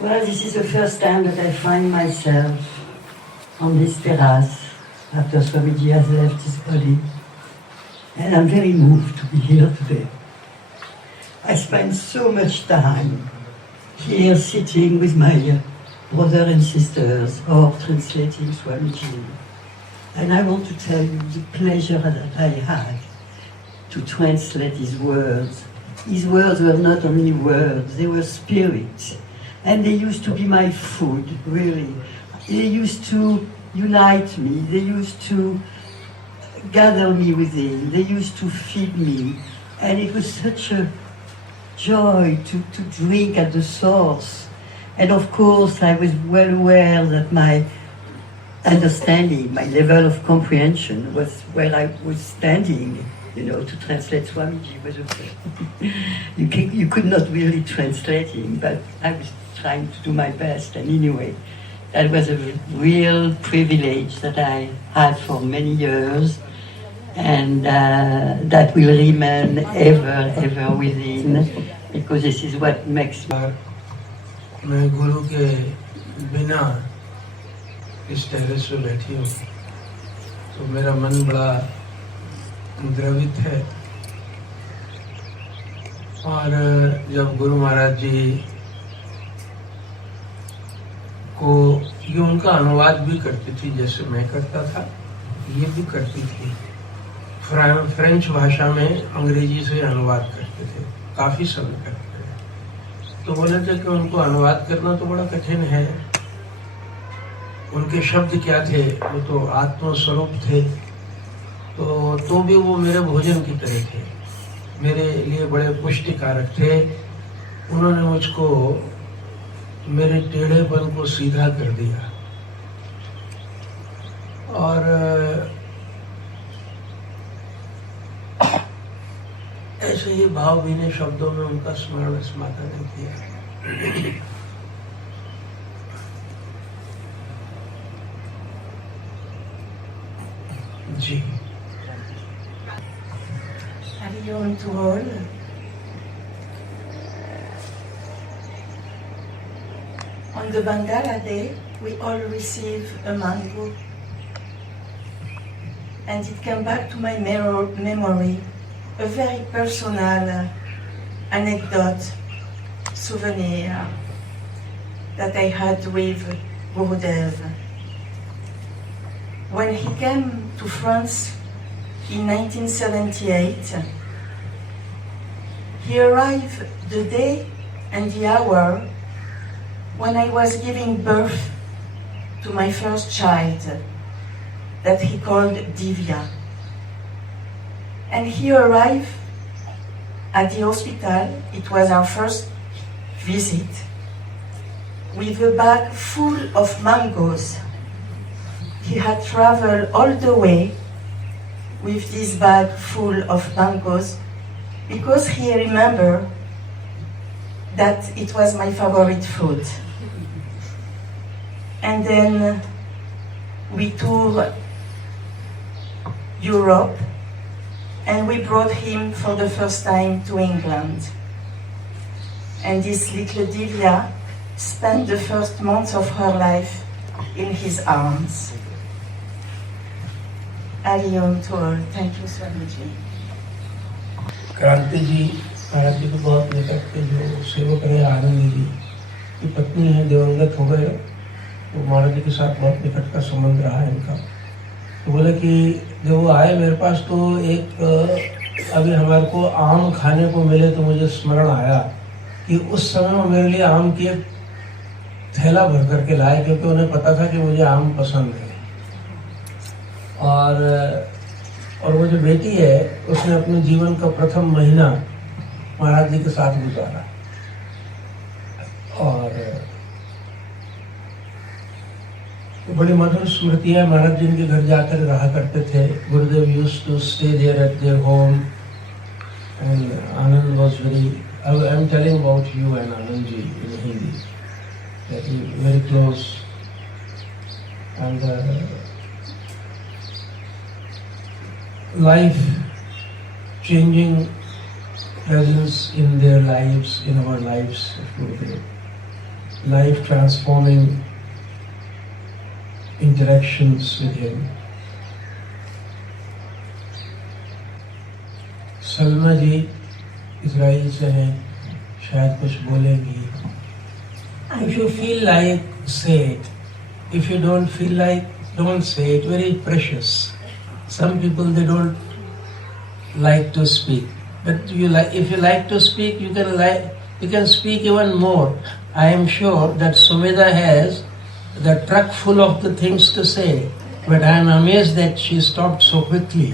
Well, this is the first time that I find myself on this terrace after Swamiji has left his body. And I'm very moved to be here today. I spent so much time here sitting with my brothers and sisters or translating Swamiji. And I want to tell you the pleasure that I had to translate his words. His words were not only words, they were spirits. And they used to be my food, really. They used to unite me. They used to gather me within. They used to feed me. And it was such a joy to drink at the source. And of course, I was well aware that my understanding, my level of comprehension was where I was standing, to translate Swamiji was you could not really translate him, but I was trying to do my best. And anyway, that was a real privilege that I had for many years, and that will remain ever within, because this is what makes me. मैं गुरु के बिना इस terrace पे बैठी हूँ तो मेरा मन बड़ा द्रवित है। और जब गुरु महाराज जी को ये उनका अनुवाद भी करती थी, जैसे मैं करता था, ये भी करती थी। फ्रेंच भाषा में अंग्रेजी से अनुवाद करते थे, काफी समय करते थे। तो बोले थे कि उनको अनुवाद करना तो बड़ा कठिन है। उनके शब्द क्या थे, वो तो आत्म स्वरूप थे, तो भी वो मेरे भोजन की तरह थे, मेरे लिए बड़े पुष्टिकारक थे। उन्होंने मुझको मेरे टेढ़ेपन को सीधा कर दिया। और ऐसे ही भावभीने शब्दों में उनका स्मरण स्माकरण किया। जी Hariom to all. On the Bangala Day, we all receive a mango, and it came back to my memory a very personal anecdote, souvenir that I had with Gurudev. When he came to France in 1978, he arrived the day and the hour when I was giving birth to my first child, that he called Divya. And he arrived at the hospital, it was our first visit, with a bag full of mangoes. He had traveled all the way with this bag full of mangoes because he remembered that it was my favorite food. And then we toured Europe, and we brought him for the first time to England. And this little Divya spent the first months of her life in his arms. Hariom to all. Thank you, Swamiji. Kranti ji महाराज जी को बहुत निकट के जो सेवक रहे, आनंद जी की पत्नी है, दिवंगत हो गए, तो महाराज जी के साथ बहुत निकट का संबंध रहा है इनका। तो बोले कि जब वो आए मेरे पास तो एक अभी हमारे को आम खाने को मिले तो मुझे स्मरण आया कि उस समय वो मेरे लिए आम की एक थैला भर करके लाए, क्योंकि उन्हें पता था कि मुझे आम पसंद है। और वो जो बेटी है उसने अपने जीवन का प्रथम महीना महाराज जी के साथ गुजारा। और बड़ी मधुर स्मृतियां महाराज जी के घर जाकर रहा करते थे। Gurudev used to stay there at there home and Anand was very, I am telling about you and Anand ji in Hindi, that is very close and life changing presence in their lives, in our lives of Gurudev. life transforming interactions with him. Salma ji Israel से हैं, शायद कुछ बोलेंगी. If you feel like, say it. If you don't feel like, don't say it. Very precious. Some people, they don't like to speak, but if you like to speak, you can speak even more. I am sure that Sumedha has the truck full of the things to say, but I am amazed that she stopped so quickly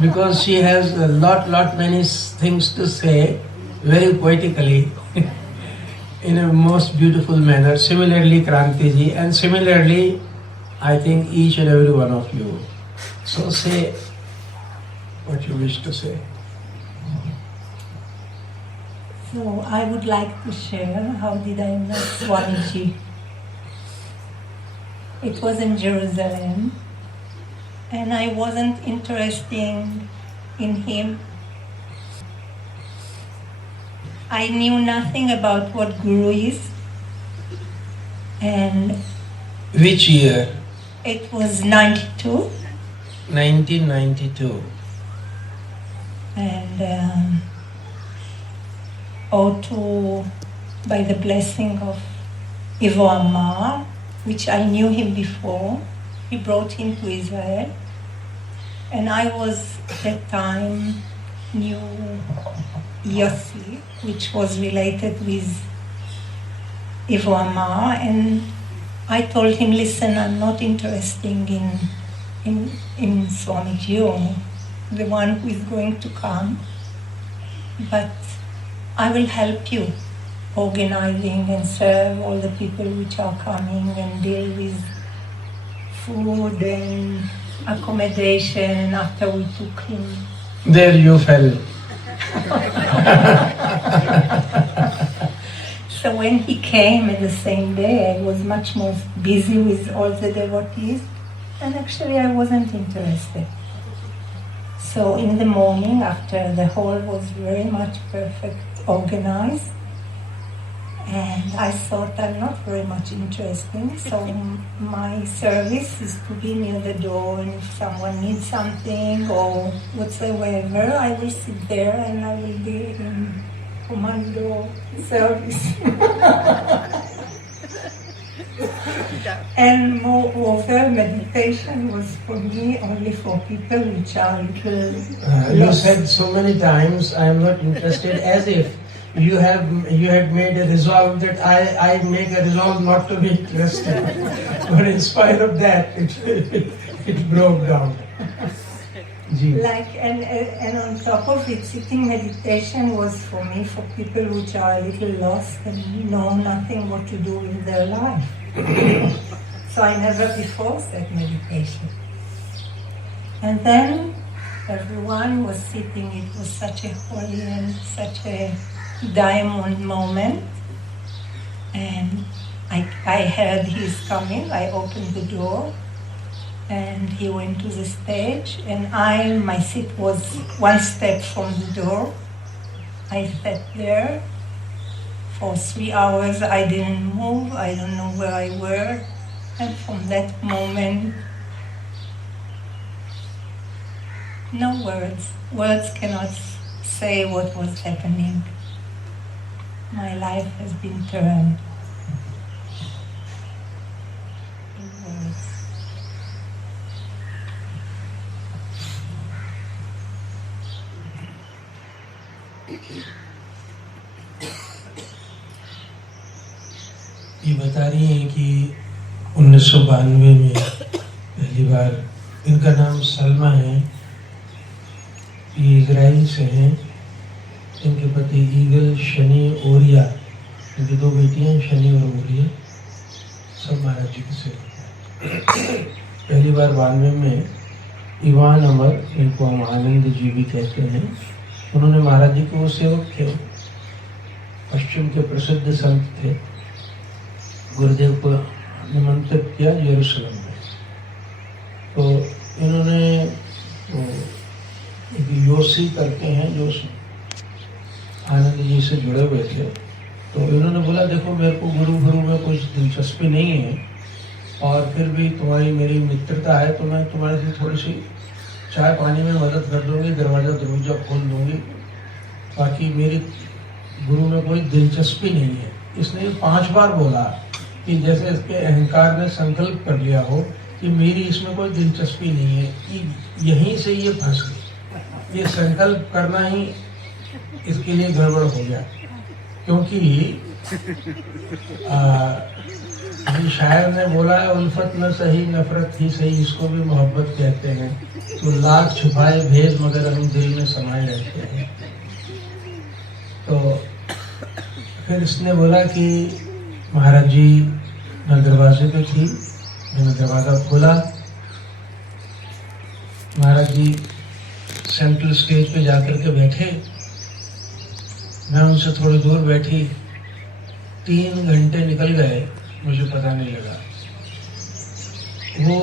because she has a lot many things to say very poetically in a most beautiful manner. Similarly, Kranti ji, and similarly, I think each and every one of you. So say what you wish to say. So I would like to share how did I know Swamiji. It was in Jerusalem, and I wasn't interested in him. I knew nothing about what Guru is, and Which year? it was 92, 1992. and by the blessing of Ivo Amar, which I knew him before, he brought him to Israel, and I was at that time knew Yossi, which was related with Ivo Amar, and I told him, listen, I'm not interested in Swamiji, or the one who is going to come, but I will help you organizing and serve all the people which are coming and deal with food and accommodation after we took him. There you fell. So when he came at the same day, I was much more busy with all the devotees, and actually I wasn't interested. So in the morning, after the hall was very much perfect, organized, and I thought I'm not very much interested, so my service is to be near the door, and if someone needs something or whatsoever, I will sit there and I will be in commando service. And moreover, meditation was for me only for people which are little You said so many times, I am not interested, as if you had made a resolve that I make a resolve not to be interested. But in spite of that, it broke down. Like and on top of it, sitting meditation was for me for people which are a little lost and know nothing what to do in their life. So I never before said meditation. And then everyone was sitting. It was such a holy and such a diamond moment. And I heard he's coming. I opened the door. And he went to the stage, and my seat was one step from the door. I sat there for 3 hours. I didn't move. I don't know where I were. And from that moment, no words. Words cannot say what was happening. My life has been turned. In words. ये बता रही हैं कि 1992 में पहली बार, इनका नाम सलमा है, ये इजराइल से हैं, इनके पति ईगल शनि ओरिया, इनकी 2 बेटियां हैं, शनि और ओरिया, सब महाराज जी के सेवक। पहली बार 92 में इवान अमर, इनको हम आनंद जी भी कहते हैं, उन्होंने महाराज जी के वो सेवक थे, पश्चिम के प्रसिद्ध संत थे, गुरुदेव को निमंत्रित किया यरूशलेम में। तो इन्होंने योसी करके हैं जो आनंद जी से जुड़े हुए थे, तो इन्होंने बोला देखो मेरे को गुरु में कुछ दिलचस्पी नहीं है, और फिर भी तुम्हारी मेरी मित्रता है तो मैं तुम्हारे से थोड़ी सी चाय पानी में मदद कर दूंगी, दरवाज़ा खोल दूंगी, बाकी मेरी गुरु में कोई दिलचस्पी नहीं है। इसने 5 बार बोला कि जैसे इसके अहंकार ने संकल्प कर लिया हो कि मेरी इसमें कोई दिलचस्पी नहीं है। यहीं से ये फंस गई, ये संकल्प करना ही इसके लिए गड़बड़ हो गया, क्योंकि ये शायर ने बोला है उल्फत न सही नफरत ही सही, इसको भी मोहब्बत कहते हैं, तो लाख छुपाए भेद मगर हम दिल में समाये रहते हैं। तो फिर इसने बोला कि महाराज जी मैं दरवाजे पे थी, मैंने दरवाज़ा खोला, महाराज जी सेंट्रल स्टेज पे जाकर के बैठे, मैं उनसे थोड़ी दूर बैठी, 3 घंटे निकल गए, मुझे पता नहीं लगा। वो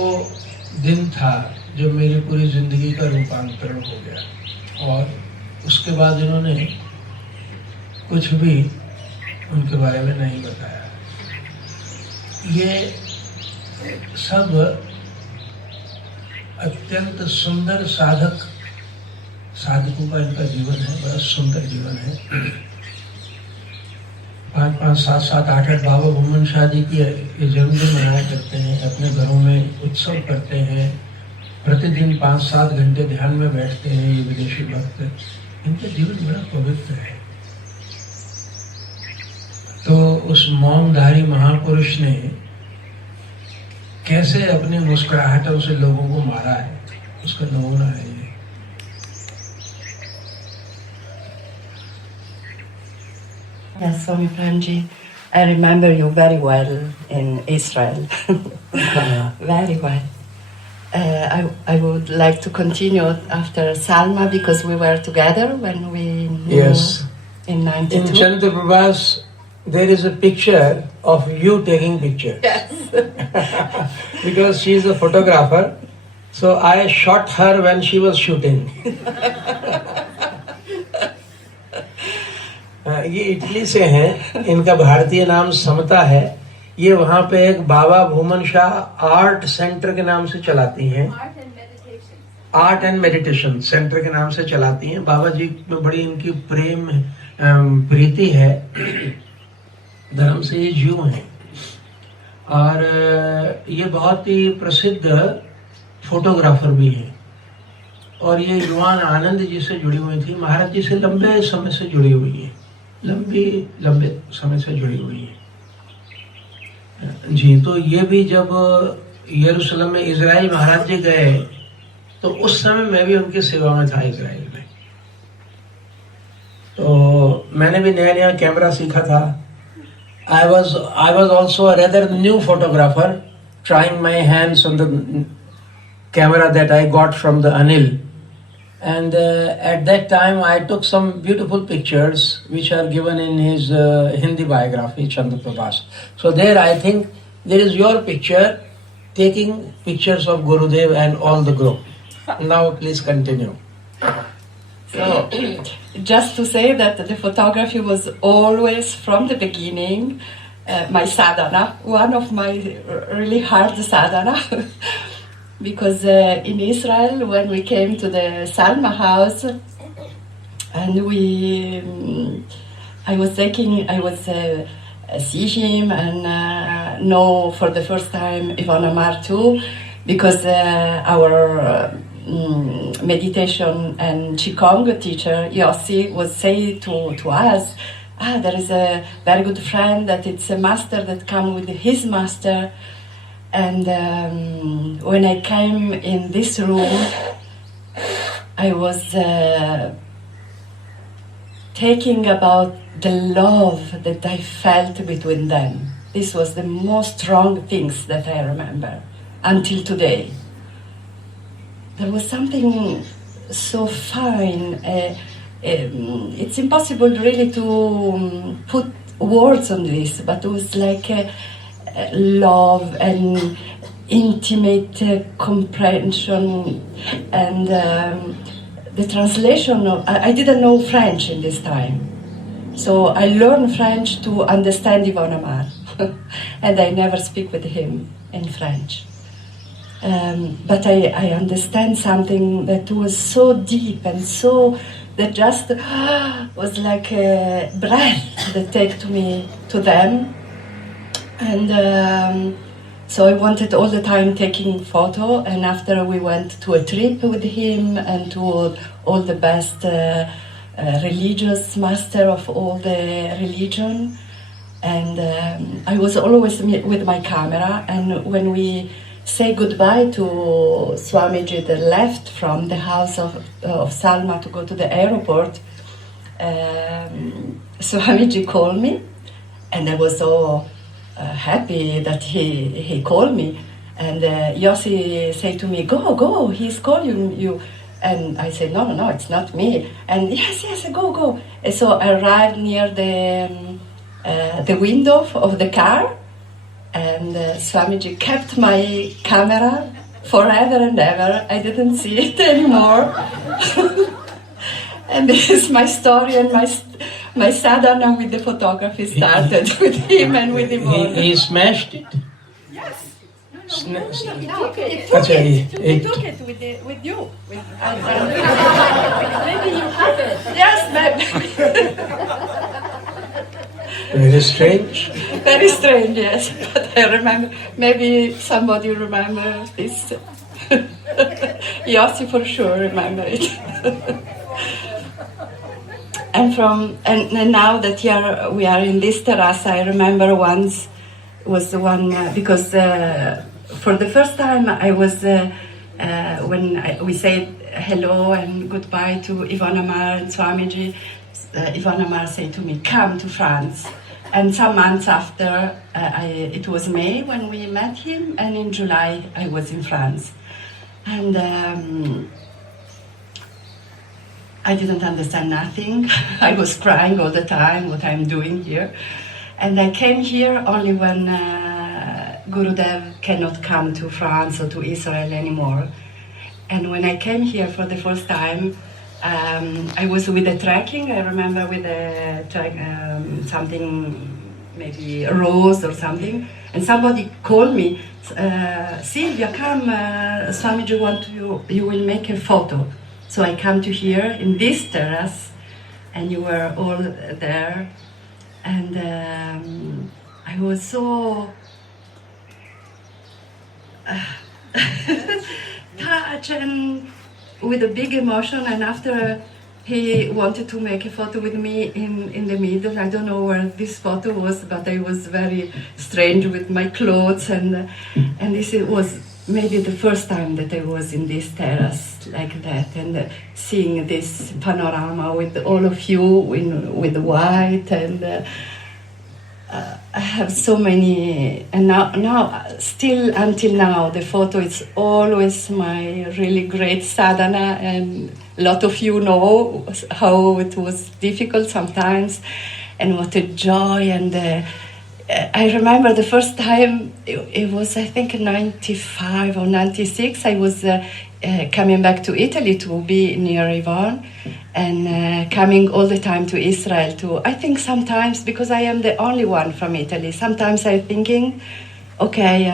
दिन था जब मेरी पूरी जिंदगी का रूपांतरण हो गया, और उसके बाद इन्होंने कुछ भी उनके बारे में नहीं बताया। ये सब अत्यंत सुंदर साधकों का इनका जीवन है, बड़ा सुंदर जीवन है। 5-5, 7-7, 8-8 बाबा भूमन शाह जी की ये जन्मदिन मनाया करते हैं, अपने घरों में उत्सव करते हैं, प्रतिदिन 5-7 घंटे ध्यान में बैठते हैं ये विदेशी भक्त। इनका जीवन बड़ा पवित्र है। तो उस मौनधारी महापुरुष ने कैसे अपनी मुस्कुराहटों से लोगों को मारा है, उसका नमूना है ये। Yes, Swami Premji, I remember you very well in Israel. Very well. I would like to continue after Salma because we were together when we knew Yes. in 92. In Chandra Prabhas, there is a picture of you taking picture. Yes. Because she is a photographer, so I shot her when she was shooting. ये Italy से हैं, इनका भारतीय नाम समता है। ये वहाँ पे एक बाबा भूमन शाह आर्ट सेंटर के नाम से चलाती हैं, आर्ट एंड मेडिटेशन सेंटर के नाम से चलाती हैं। बाबा जी में बड़ी इनकी प्रीति है, धर्म से ये जीव हैं, और ये बहुत ही प्रसिद्ध फोटोग्राफर भी हैं। और ये युवान आनंद जी से जुड़ी हुई थी, महाराज जी से लंबे समय से जुड़ी हुई है, लंबे समय से जुड़ी हुई है जी। तो ये भी जब यरूशलेम में इजराइल महाराज जी गए तो उस समय मैं भी उनकी सेवा में था इजराइल में। तो मैंने भी नया नया कैमरा सीखा था। I was also a rather new photographer, trying my hands on the camera that I got from the Anil. And at that time I took some beautiful pictures which are given in his Hindi biography, Chandra Prabhas. So there I think there is your picture taking pictures of Gurudev and all the group. Now please continue. So, just to say that the photography was always from the beginning my sadhana, one of my really hard sadhana. Because in Israel, when we came to the Salma house, and I was see him and know for the first time Ivan Amar too, because our meditation and Qigong teacher Yossi was saying to us, there is a very good friend that it's a master that come with his master. And when I came in this room, I was thinking about the love that I felt between them. This was the most strong things that I remember until today. There was something so fine. It's impossible really to put words on this, but it was like love and intimate comprehension, and the translation of, I didn't know French in this time, So I learned French to understand Yvonne Amar, and I never speak with him in French. But I understand something that was so deep and so that just was like a breath that take to me to them, and so I wanted all the time taking photo. And after we went to a trip with him and to all the best religious master of all the religion, and I was always with my camera. And when we say goodbye to Swamiji that left from the house of Salma to go to the airport, Swamiji called me, and I was so happy that he called me. And Yossi said to me, go, he's calling you. And I said, no, it's not me. And yes, go. And so I arrived near the window of the car, and Swamiji kept my camera forever and ever. I didn't see it anymore. And this is my story, and my sadhana with the photography started with him and with Yvonne. He smashed it? Yes. No, He took it with you. Maybe you have it. Yes, maybe. Very strange. Very strange, yes. But I remember, maybe somebody remembers this. Yossi for sure remember it. And now that we are in this terrace, I remember once was the one because for the first time I was when we said hello and goodbye to Yvonne Amar and Swamiji. Yvonne Amar said to me, "Come to France." And some months after, it was May when we met him, and in July I was in France. And I didn't understand nothing. I was crying all the time, what I'm doing here. And I came here only when Gurudev cannot come to France or to Israel anymore. And when I came here for the first time, I was with a trekking. I remember with a something, maybe a rose or something. And somebody called me, Sylvia, come, Swamiji want you will make a photo. So I come to here in this terrace, and you were all there, and I was so touched and with a big emotion. And after he wanted to make a photo with me in the middle. I don't know where this photo was, but I was very strange with my clothes, and this was maybe the first time that I was in this terrace like that, and seeing this panorama with all of you with white, and I have so many, and now still until now the photo is always my really great sadhana, and a lot of you know how it was difficult sometimes and what a joy. And I remember the first time, it was I think 95 or 96, I was coming back to Italy to be near Yvonne, and coming all the time to Israel too. I think sometimes, because I am the only one from Italy, sometimes I'm thinking, okay,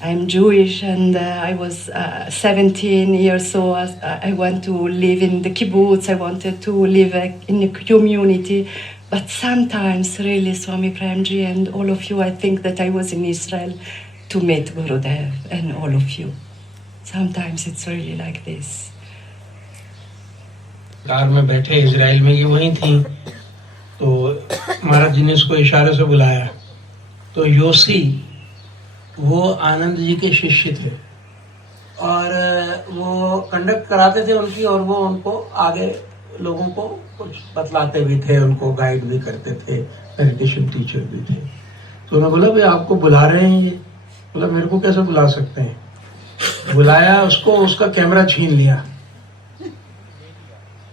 I'm Jewish, and I was 17 years old. I want to live in the kibbutz, I wanted to live in a community. But sometimes, really, Swami Premji and all of you, I think that I was in Israel to meet Gurudev and all of you. Sometimes it's really like this. Car में बैठे Israel में, ये वहीं थी, तो महाराज जी ने इसको इशारे से बुलाया, तो योसी वो आनंद जी के शिष्य थे और वो कंडक्ट कराते थे उनकी, और वो उनको आगे लोगों को कुछ बतलाते भी थे, उनको गाइड भी करते थे, मेडिटेशन टीचर भी थे। तो उन्होंने बोला भाई आपको बुला रहे हैं ये, बोला मेरे को कैसे बुला सकते हैं। बुलाया उसको, उसका कैमरा छीन लिया,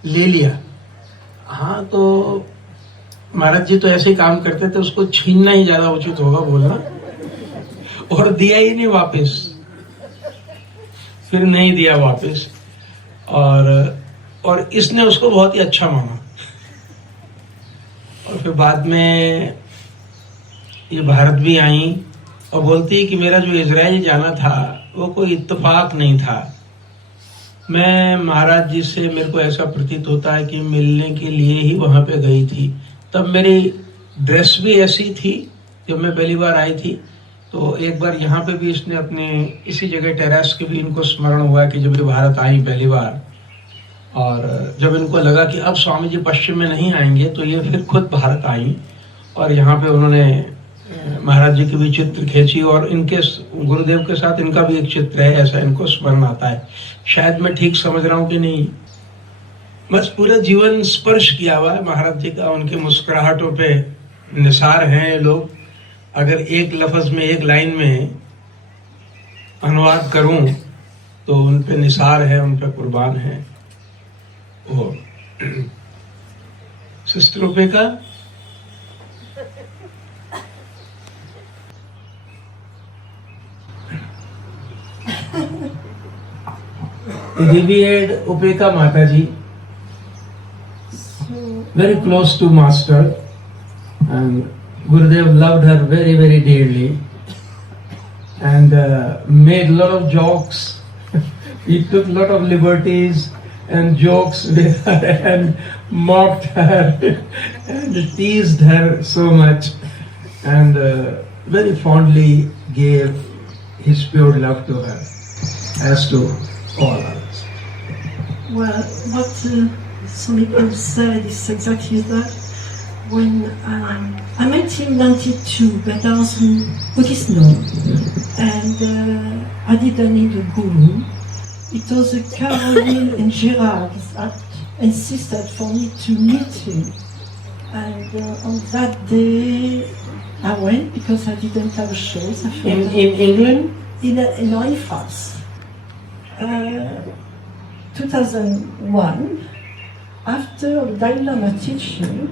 ले लिया। हाँ, तो महाराज जी तो ऐसे ही काम करते थे, उसको छीनना ही ज्यादा उचित होगा बोलना, और दिया ही नहीं वापस, फिर नहीं दिया वापस, और इसने उसको बहुत ही अच्छा माना। और फिर बाद में ये भारत भी आई और बोलती कि मेरा जो इजराइल जाना था वो कोई इत्तेफाक नहीं था। मैं महाराज जी से मेरे को ऐसा प्रतीत होता है कि मिलने के लिए ही वहाँ पे गई थी। तब मेरी ड्रेस भी ऐसी थी जब मैं पहली बार आई थी। तो एक बार यहाँ पे भी इसने अपने इसी जगह टेरेस के भी इनको स्मरण हुआ कि जब ये भारत आई पहली बार, और जब इनको लगा कि अब स्वामी जी पश्चिम में नहीं आएंगे तो ये फिर खुद भारत आई और यहाँ पे उन्होंने महाराज जी की भी चित्र खींची और इनके गुरुदेव के साथ इनका भी एक चित्र है, ऐसा इनको स्मरण आता है। शायद मैं ठीक समझ रहा हूँ कि नहीं, बस पूरा जीवन स्पर्श किया हुआ है महाराज जी का। उनकी मुस्कुराहटों पे निसार हैं लोग। अगर एक लफ्ज में एक लाइन में अनुवाद करूं तो उन पे निसार है, उन पे कुर्बान है। वो सिस्टर रुपए का Revered Upeka Mataji, very close to Master, and Gurudev loved her very, very dearly, and made a lot of jokes. He took a lot of liberties and jokes with her and mocked her and teased her so much, and very fondly gave his pure love to her, as to all others. Well, what some people said is exactly that. When I met him in 92, but I was Buddhist nun, and I didn't need a guru. It was Caroline and Gerard that insisted for me to meet him. And on that day, I went because I didn't have a choice. In England? In France. 2001, after Dalai Lama teaching,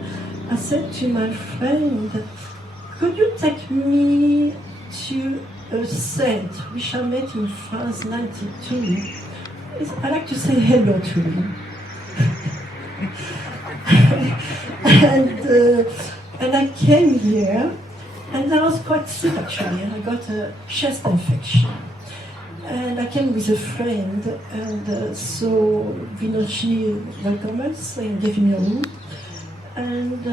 I said to my friend, could you take me to a saint which I met in France 92? I like to say hello to him. and I came here, and I was quite sick actually. I got a chest infection. And I came with a friend, and so Vinochi welcomed us and gave me a room. And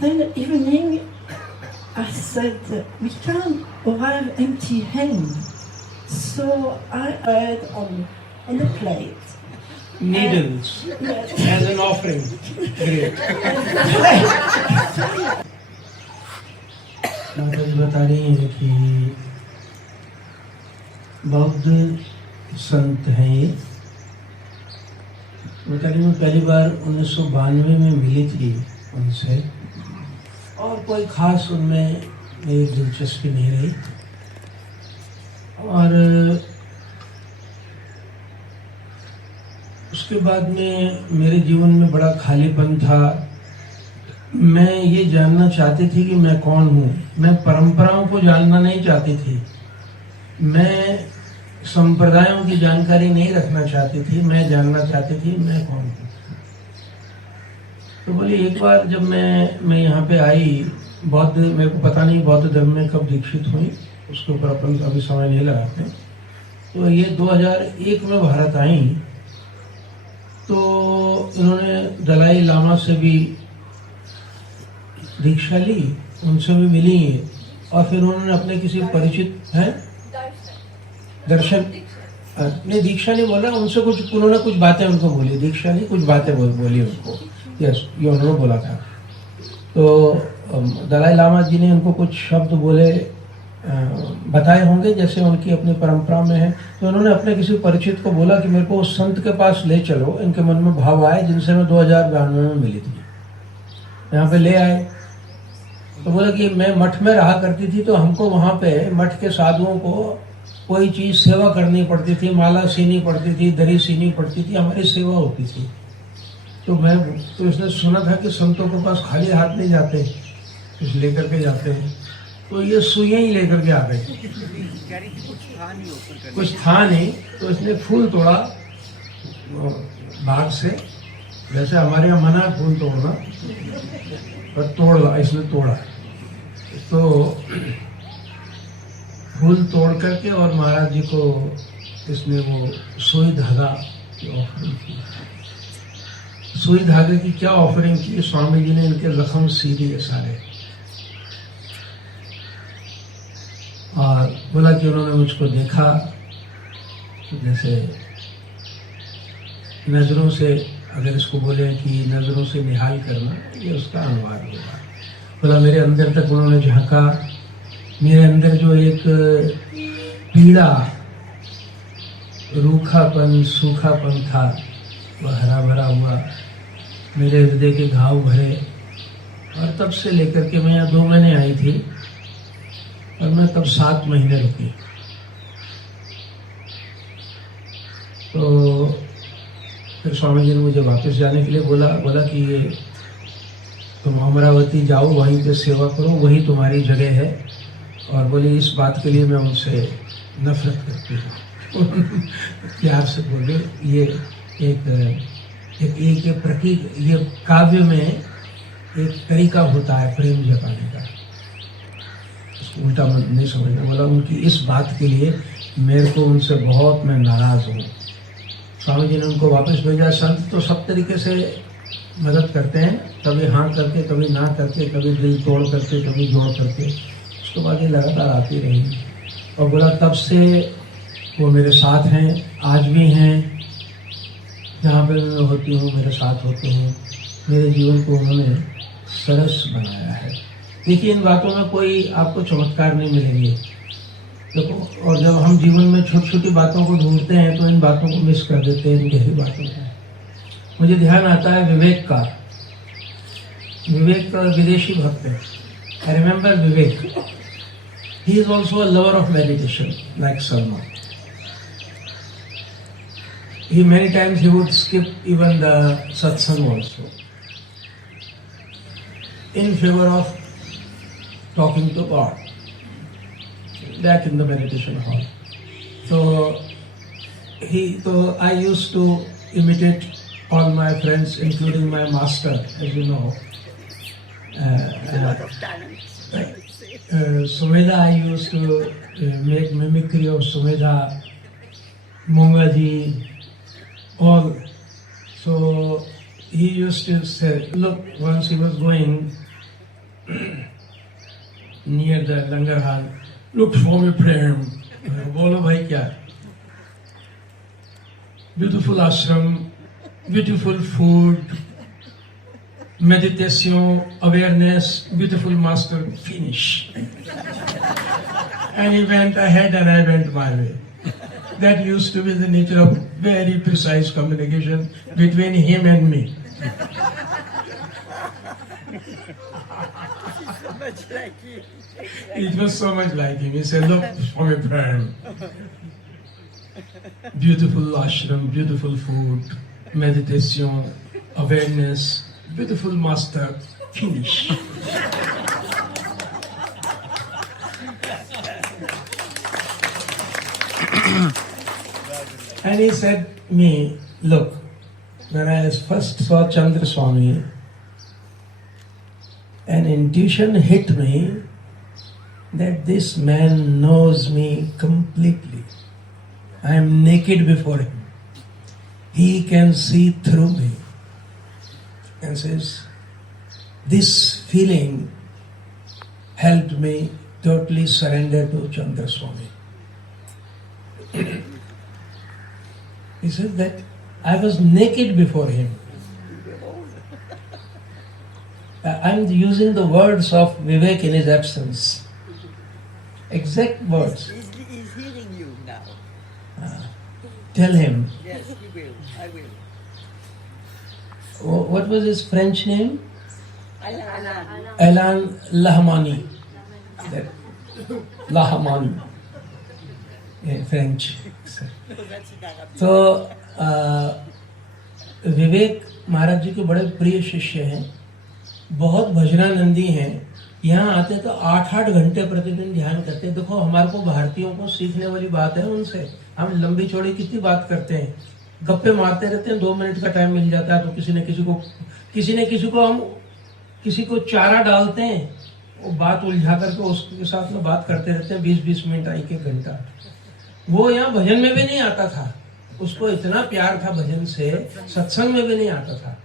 then evening, I said, we can't arrive empty-handed. So I had on the plate Needles as an offering. Great. माताजी बता रही हैं कि बौद्ध संत हैं ये। बता रही मैं पहली बार 1992 में मिली थी उनसे, और कोई खास उनमें मेरी दिलचस्पी नहीं रही। और उसके बाद में मेरे जीवन में बड़ा खालीपन था। मैं ये जानना चाहती थी कि मैं कौन हूँ। मैं परंपराओं को जानना नहीं चाहती थी, मैं संप्रदायों की जानकारी नहीं रखना चाहती थी, मैं जानना चाहती थी मैं कौन हूँ। तो बोली एक बार जब मैं यहाँ पे आई, बौद्ध, मेरे को पता नहीं बौद्ध धर्म में कब दीक्षित हुई, उसके ऊपर अपन अभी समय नहीं लगाते। तो ये 2001 में भारत आई, तो इन्होंने दलाई लामा से भी दीक्षा ली, उनसे भी मिली, और फिर उन्होंने अपने किसी परिचित हैं दर्शन, नहीं दीक्षा नहीं बोला, उनसे कुछ उन्होंने कुछ बातें उनको बोली, दीक्षा नहीं कुछ बातें बोली उनको। यस, ये उन्होंने बोला था। तो दलाई लामा जी ने उनको कुछ शब्द बोले, बताए होंगे जैसे उनकी अपनी परंपरा में है। तो उन्होंने अपने किसी परिचित को बोला कि मेरे को उस संत के पास ले चलो, इनके मन में भाव आए जिनसे मैं 2092 में मिली थी। यहाँ पे ले आए, तो बोला कि मैं मठ में रहा करती थी, तो हमको वहाँ पे मठ के साधुओं को कोई चीज़ सेवा करनी पड़ती थी, माला सीनी पड़ती थी, दरी सीनी पड़ती थी, हमारी सेवा होती थी। तो इसने सुना था कि संतों के पास खाली हाथ नहीं जाते, कुछ लेकर के जाते हैं। तो ये सुइयाँ ही लेकर के आ गए, कुछ था नहीं। तो इसने फूल तोड़ा बाग से, वैसे हमारे यहाँ मना है फूल तोड़ना, पर तोड़ा, इसने तोड़ा। तो फूल तोड़ करके और महाराज जी को इसने वो सुई धागा की ऑफरिंग की। सुई धागे की क्या ऑफरिंग की? स्वामी जी ने इनके जख्म सी दिए सारे, और बोला कि उन्होंने मुझको देखा, जैसे नजरों से, अगर इसको बोले कि नजरों से निहाल करना, ये उसका अनुवाद होगा। बोला मेरे अंदर तक उन्होंने झांका, मेरे अंदर जो एक पीड़ा, रूखापन, सूखापन था, वह हरा भरा हुआ, मेरे हृदय के घाव भरे। और तब से लेकर के, मैं यहाँ 2 महीने आई थी और मैं तब 7 महीने रुकी। तो फिर स्वामी जी ने मुझे वापस जाने के लिए बोला कि ये तुम अमरावती जाओ, वहीं पे सेवा करो, वही तुम्हारी जगह है। और बोले इस बात के लिए मैं उनसे नफरत करती हूँ। प्यार से बोले ये एक प्रतीक, ये काव्य में एक तरीका होता है प्रेम जताने का, उसको उल्टा मत नहीं समझना। बोला उनकी इस बात के लिए मेरे को उनसे बहुत मैं नाराज हूँ। स्वामी जी ने उनको वापस भेजा। संत तो सब तरीके से मदद करते हैं, कभी हाँ करके, कभी ना करके, कभी दिल तोड़ करके, कभी जोड़ करके। उसके बाद ये लगातार आती रही और बोला तब से वो मेरे साथ हैं, आज भी हैं, जहाँ पर मैं होती हूँ मेरे साथ होते हैं। मेरे जीवन को उन्होंने सरस बनाया है। देखिए इन बातों में कोई आपको चमत्कार नहीं मिलेगी, देखो। और जब हम जीवन में छोटी छोटी बातों को ढूंढते हैं तो इन बातों को मिस कर देते हैं, इन गहरी बातों को। मुझे ध्यान आता है विवेक का। विवेक विदेशी भक्त है। I remember Vivek, he is also a lover of meditation like Sharma. He many times he would skip even the satsang also in favor of talking to God back in the meditation hall. So I used to imitate all my friends, including my master, as you know. Sumedha, I used to make mimicry of Sumedha, Mongaji. All. So he used to say, look, once he was going near the Langar Hall, look for me Prem. Bolo bhai kya? Beautiful ashram, beautiful food, meditation, awareness, beautiful master, finish. And he went ahead and I went my way. That used to be the nature of very precise communication between him and me. It was so much like him. He said, look, Swami Prem, beautiful ashram, beautiful food, meditation, awareness, beautiful master, finish. And he said me, look, when I first saw Chandra Swami, an intuition hit me that this man knows me completely. I am naked before him. He can see through me. And says, this feeling helped me totally surrender to Chandra Swami. He says that I was naked before him. I'm using the words of Vivek in his absence. Exact words. He's hearing you now. Tell him. Yes, he will. I will. What was his French name? Alan. Alain Lahamani. Lahamani. French. तो विवेक महाराज जी के बड़े प्रिय शिष्य हैं, बहुत भजनानंदी हैं। यहाँ आते तो 8-8 घंटे प्रतिदिन ध्यान करते हैं। देखो हमारे को भारतीयों को सीखने वाली बात है उनसे। हम लंबी चौड़ी कितनी बात करते हैं, गप्पे मारते रहते हैं, 2 मिनट का टाइम मिल जाता है तो किसी न किसी को हम किसी को चारा डालते हैं, वो बात उलझा करके उसके साथ में बात करते रहते हैं 20-20 मिनट, 1 घंटा। वो यहाँ भजन में भी नहीं आता था, उसको इतना प्यार था भजन से, सत्संग में भी नहीं आता था।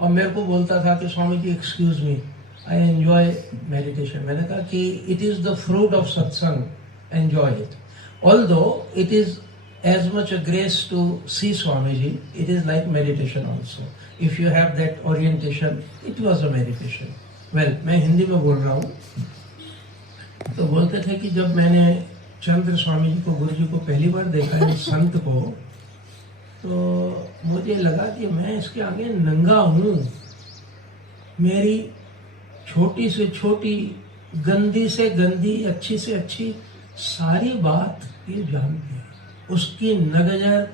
और मेरे को बोलता था कि Swami ji excuse me, I enjoy meditation. मैंने कहा कि it is the fruit of satsang, enjoy it. Although it is as much a grace to see Swamiji, it is like meditation also. If you have that orientation, it was a meditation. Well, मैं हिंदी में बोल रहा हूँ। तो बोलते थे कि जब मैंने चंद्र स्वामी जी को, गुरु जी को पहली बार देखा है, संत को, तो मुझे लगा कि मैं इसके आगे नंगा हूँ। मेरी छोटी से छोटी, गंदी से गंदी, अच्छी से अच्छी सारी बात ये जानती है। उसकी नजर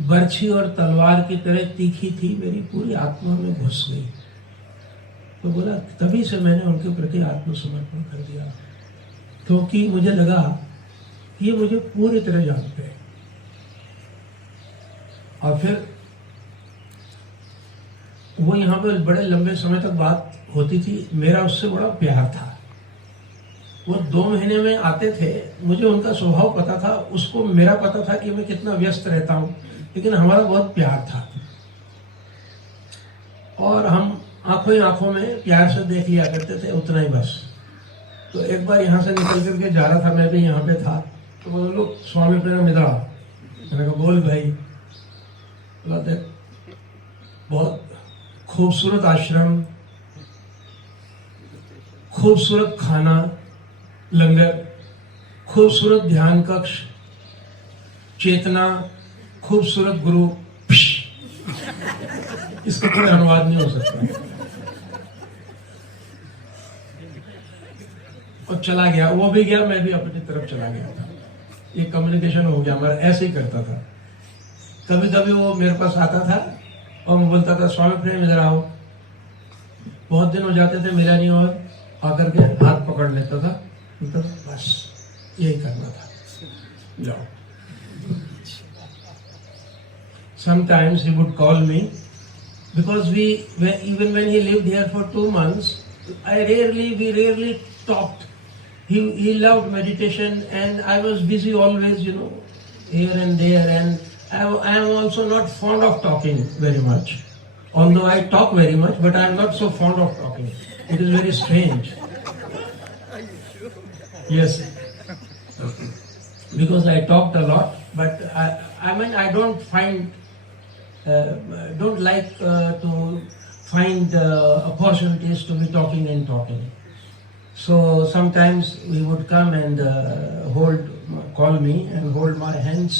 बर्छी और तलवार की तरह तीखी थी, मेरी पूरी आत्मा में घुस गई। तो बोला तभी से मैंने उनके प्रति आत्मसमर्पण कर दिया, क्योंकि मुझे लगा कि ये मुझे पूरी तरह जानते हैं। और फिर वो यहाँ पे बड़े लंबे समय तक बात होती थी, मेरा उससे बड़ा प्यार था। वो 2 महीने में आते थे, मुझे उनका स्वभाव पता था, उसको मेरा पता था कि मैं कितना व्यस्त रहता हूँ, लेकिन हमारा बहुत प्यार था और हम आंखों ही आंखों में प्यार से देख लिया करते थे, उतना ही बस। तो एक बार यहाँ से निकल करके जा रहा था, मैं भी यहाँ पे था, तो वो लोग स्वामी प्रेम मिला। मैंने कहा बोल भाई। बोला देख, बहुत खूबसूरत आश्रम, खूबसूरत खाना, लंगर, खूबसूरत ध्यान कक्ष, चेतना, खूबसूरत गुरु। इसका कोई अनुवाद नहीं हो सकता। और चला गया, वो भी गया, मैं भी अपनी तरफ चला गया। ये कम्युनिकेशन हो गया हमारा, ऐसे ही करता था। कभी कभी वो मेरे पास आता था और मैं बोलता था स्वामी प्रेम इधर आओ। बहुत दिन हो जाते थे मिला नहीं, और आकर के हाथ पकड़ लेता था, तो बस यही करना था, जाओ। Sometimes he would call me because even when he lived here for 2 months, we rarely talked. He loved meditation and I was busy always, here and there, and I am also not fond of talking very much. Although I talk very much, but I am not so fond of talking. It is very strange. Yes, because I talked a lot, but I don't like to find opportunities to be talking and talking. So sometimes he would come and call me and hold my hands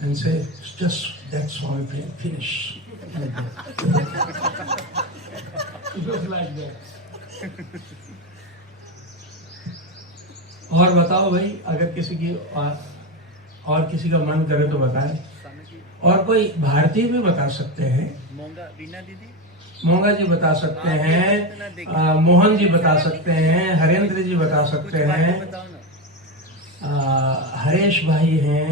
and say, just that's why we finish. It was like that. और बताओ भाई, अगर किसी की और किसी का मन करे तो बताएं। और कोई भारतीय भी बता सकते हैं, मोंगा जी बता सकते हैं, मोहन जी बता सकते हैं, हरेंद्र जी बता सकते हैं, हरेश भाई हैं।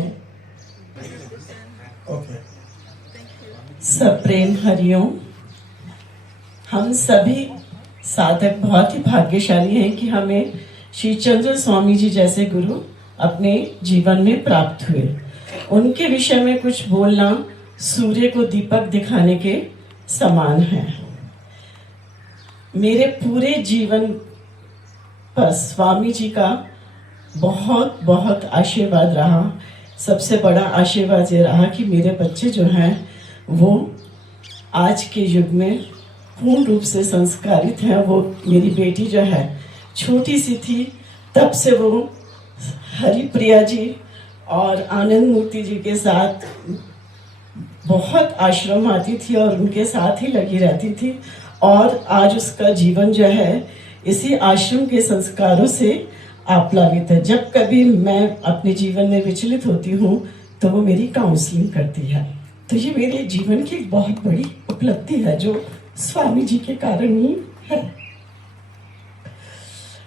ओके, सब प्रेम हरिओम। हम सभी साधक बहुत ही भाग्यशाली हैं कि हमें श्री चंद्र स्वामी जी जैसे गुरु अपने जीवन में प्राप्त हुए। उनके विषय में कुछ बोलना सूर्य को दीपक दिखाने के समान है। मेरे पूरे जीवन पर स्वामी जी का बहुत बहुत आशीर्वाद रहा। सबसे बड़ा आशीर्वाद ये रहा कि मेरे बच्चे जो हैं वो आज के युग में पूर्ण रूप से संस्कारित हैं। वो मेरी बेटी जो है छोटी सी थी, तब से वो हरिप्रिया जी और आनंद मूर्ति जी के साथ बहुत आश्रम आती थी और उनके साथ ही लगी रहती थी। और आज उसका जीवन जो है इसी आश्रम के संस्कारों से आप्लावित है। जब कभी मैं अपने जीवन में विचलित होती हूँ तो वो मेरी काउंसलिंग करती है। तो ये मेरे जीवन की एक बहुत बड़ी उपलब्धि है जो स्वामी जी के कारण ही है।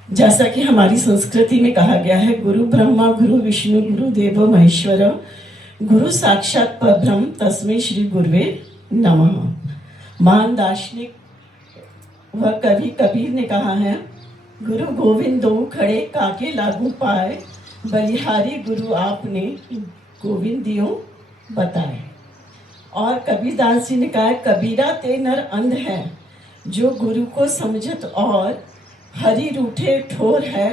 जैसा कि हमारी संस्कृति में कहा गया है, गुरु ब्रह्मा गुरु विष्णु गुरु देवो महेश्वर, गुरु साक्षात परब्रह्म तस्मै श्री गुरुवे नमः। महान दार्शनिक व कवि कबीर ने कहा है, गुरु गोविंद दो खड़े काके लागू पाए, बलिहारी गुरु आपने गोविंद दियो बताए। और कबीरदास जी ने कहा, कबीरा ते नर अंध है, जो गुरु को समझत और हरि रूठे ठोर है,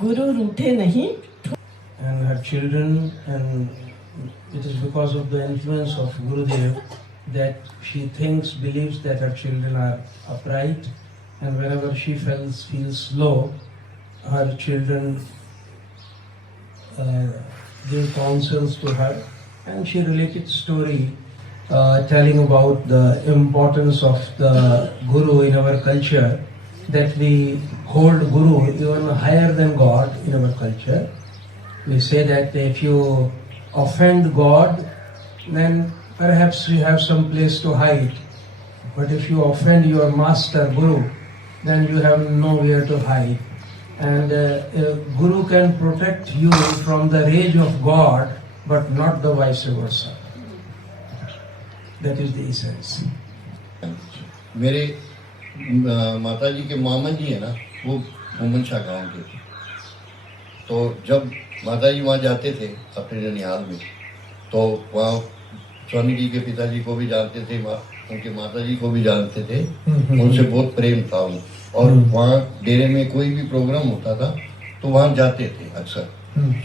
गुरु रूठे नहीं। And her children, and it is because of the influence of Gurudev that she believes that her children are upright, and whenever she feels low, her children give counsels to her, and she related story telling about the importance of the Guru in our culture, that we hold Guru even higher than God in our culture. We say that if you offend God, then perhaps you have some place to hide. But if you offend your master, Guru, then you have nowhere to hide. And Guru can protect you from the rage of God, but not the vice versa. That is the essence. मेरे माता जी के मामा जी है ना, वो भूमनशाह गांव के थे। तो जब माता जी वहाँ जाते थे अपने ननिहाल में, तो वहाँ स्वामी जी के पिताजी को भी जानते थे, उनके माता जी को भी जानते थे, उनसे बहुत प्रेम था उन। और वहाँ डेरे में कोई भी प्रोग्राम होता था तो वहाँ जाते थे अक्सर।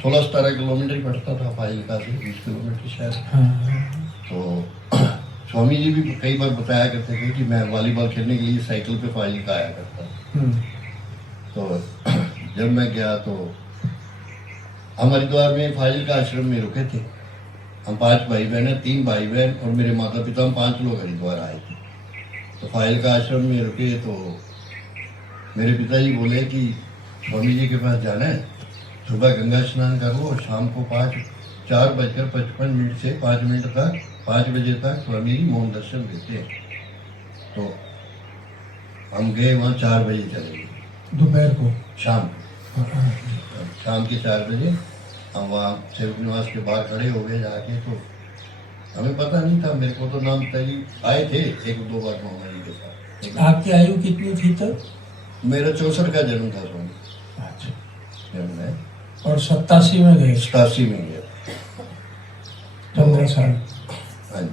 16-17 किलोमीटर पड़ता था फाजिल्का से, 20 किलोमीटर शायद। तो स्वामी जी भी कई बार बताया करते थे कि मैं वॉलीबॉल खेलने के लिए साइकिल पे फाजिल्का आया करता। तो जब मैं गया तो हम हरिद्वार में फाजिल्का आश्रम में रुके थे। हम 5 भाई बहन हैं, 3 भाई बहन और मेरे माता पिता, हम 5 लोग हरिद्वार आए थे। तो फाजिल्का आश्रम में रुके तो मेरे पिताजी बोले कि स्वामी जी के पास जाना है, सुबह गंगा स्नान करो और शाम को 4:55 से 5 मिनट तक 5 बजे तक स्वामी जी मौन दर्शन देते हैं। तो हम गए वहाँ 4 बजे चले गए, दोपहर को, शाम के 4 बजे हम वहाँ सेवक निवास के बाहर खड़े हो गए जाके। तो हमें पता नहीं था, मेरे को तो नाम तरी आए थे 1-2 बार मामा जी के साथ। आपकी आयु कितनी थी तब? मेरा 64 का जन्म था स्वामी। अच्छा। जन्म है। और 87 में गए? 87 में गया। 15 साल। हाँ जी,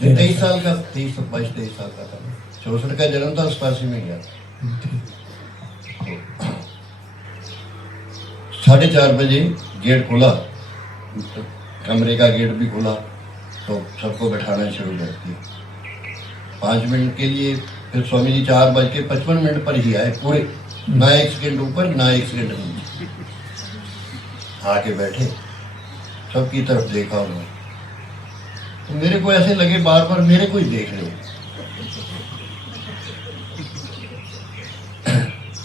23 साल का, 23 साल का था। 64 का जन्म था, 87 में गया। 4:30 बजे गेट खुला, कमरे का गेट भी खुला, तो सबको बैठाना शुरू कर दिया। 5 मिनट के लिए फिर स्वामी जी 4:55 पर ही आए, पूरे ना 1 सेकंड ऊपर ना 1 सेकंड नीचे आके बैठे। सबकी तरफ देखा उन्होंने, तो मेरे को ऐसे लगे बार बार मेरे को ही देख रहे।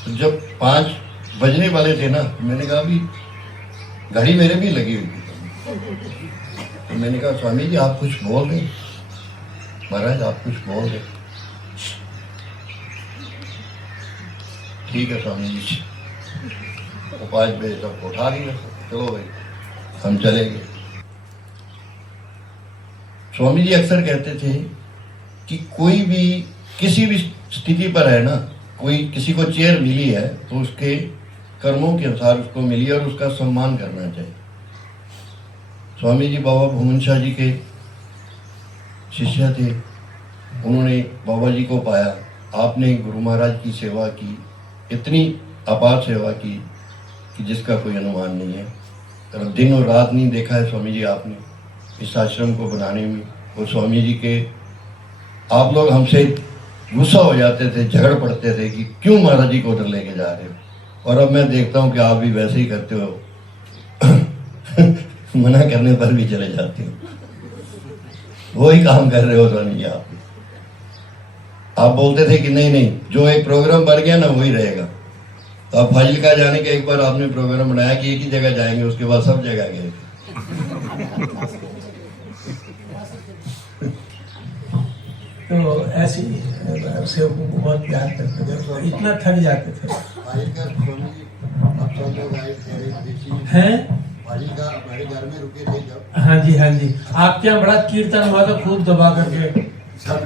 तो जब 5 बजने वाले थे ना, मैंने कहा अभी घड़ी मेरे भी लगी हुई थी। तो मैंने कहा स्वामी जी आप कुछ बोल रहे, महाराज आप कुछ बोल रहे। ठीक है स्वामी जी। तो 5 बजे तक उठा दिया, चलो भाई हम चले गए। स्वामी जी अक्सर कहते थे कि कोई भी किसी भी स्थिति पर है ना, कोई किसी को चेयर मिली है तो उसके कर्मों के अनुसार उसको मिली और उसका सम्मान करना चाहिए। स्वामी जी बाबा भूमनशाह जी के शिष्य थे, उन्होंने बाबा जी को पाया। आपने गुरु महाराज की सेवा की, इतनी अपार सेवा की कि जिसका कोई अनुमान नहीं है। और दिन और रात नहीं देखा है स्वामी जी आपने इस आश्रम को बनाने में। और स्वामी जी के, आप लोग हमसे गुस्सा हो जाते थे, झगड़ पड़ते थे कि क्यों महाराज जी को उधर लेके जा रहे हो, और अब मैं देखता हूँ कि आप भी वैसे ही करते हो। मना करने पर भी चले जाते हो, वही काम कर रहे हो स्वामी जी आप। आप बोलते थे कि नहीं नहीं, जो एक प्रोग्राम बन गया ना वही रहेगा। तो अब फाजिल्का जाने के एक बार आपने प्रोग्राम बनाया कि एक ही जगह जाएंगे, उसके बाद सब जगह गए। तो ऐसी सेवकों को बहुत प्यार करते थे, इतना थक जाते थे। हैं बाजी का हमारे घर में रुके थे जब हाँ जी हाँ जी, आपके यहाँ बड़ा कीर्तन हुआ था खूब दबा करके। सब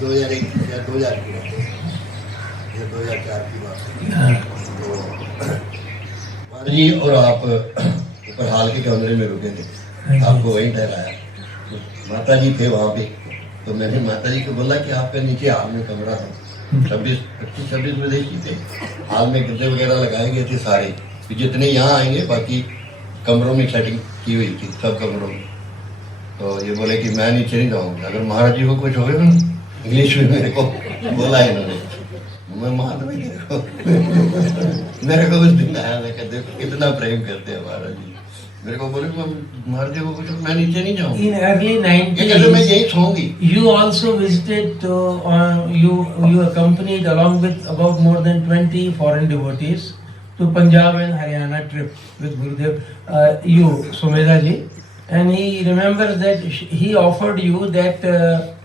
2001 या 2000 की बात है या 2004 की बात है। तो महाराज जी और आप ऊपर हाल के कमरे में रुके थे, आपको वहीं ठहराया। माता जी थे वहाँ पे, तो मैंने माता जी को बोला कि आपका नीचे हाल में कमरा था, 25-26 विदेशी थे, हाल में गद्दे वगैरह लगाए गए थे सारे, जितने यहाँ आएंगे बाकी कमरों में सेटिंग की हुई थी, सब कमरों में। तो ये बोले कि मैं नीचे नहीं जाऊँगा, अगर महाराज जी को कुछ हो गया इंग्लिश में मेरे को बोला है इन्होंने, मैं मान भाई मेरे को उस दिन आया, मैं कहते देखो कितना प्रेम करते हैं महाराज जी। मेरे को बोले महाराज जी को कुछ, मैं नीचे नहीं जाऊँगा। In early 90s, मैं यही सोऊंगी। you also visited, you accompanied along with about more than 20 foreign devotees to Punjab and Haryana trip with Gurudev, you, Sumedha ji, and he remembers that he offered you that there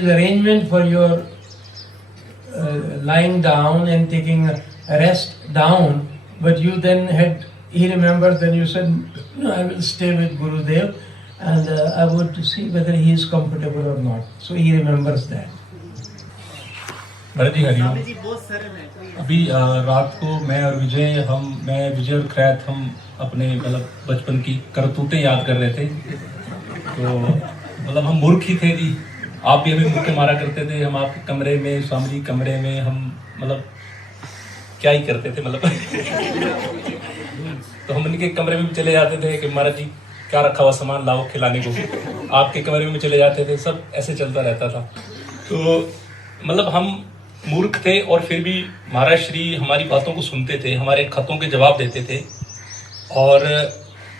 is arrangement for your lying down and taking a rest down, but you then he remembers then you said, no, I will stay with Gurudev and I would see whether he is comfortable or not. So he remembers that. महाराज जी हरिओम। अभी रात को मैं और विजय और खैत हम अपने मतलब बचपन की करतूतें याद कर रहे थे। तो मतलब हम मूर्ख ही थे जी, आप भी हमें मुक्के मारा करते थे, हम आपके कमरे में, स्वामी जी कमरे में हम मतलब क्या ही करते थे मतलब तो हम उनके कमरे में भी चले जाते थे कि महाराज जी क्या रखा हुआ सामान लाओ खिलाने को, आपके कमरे में चले जाते थे, सब ऐसे चलता रहता था। तो मतलब हम मूर्ख थे और फिर भी महाराज श्री हमारी बातों को सुनते थे, हमारे खतों के जवाब देते थे और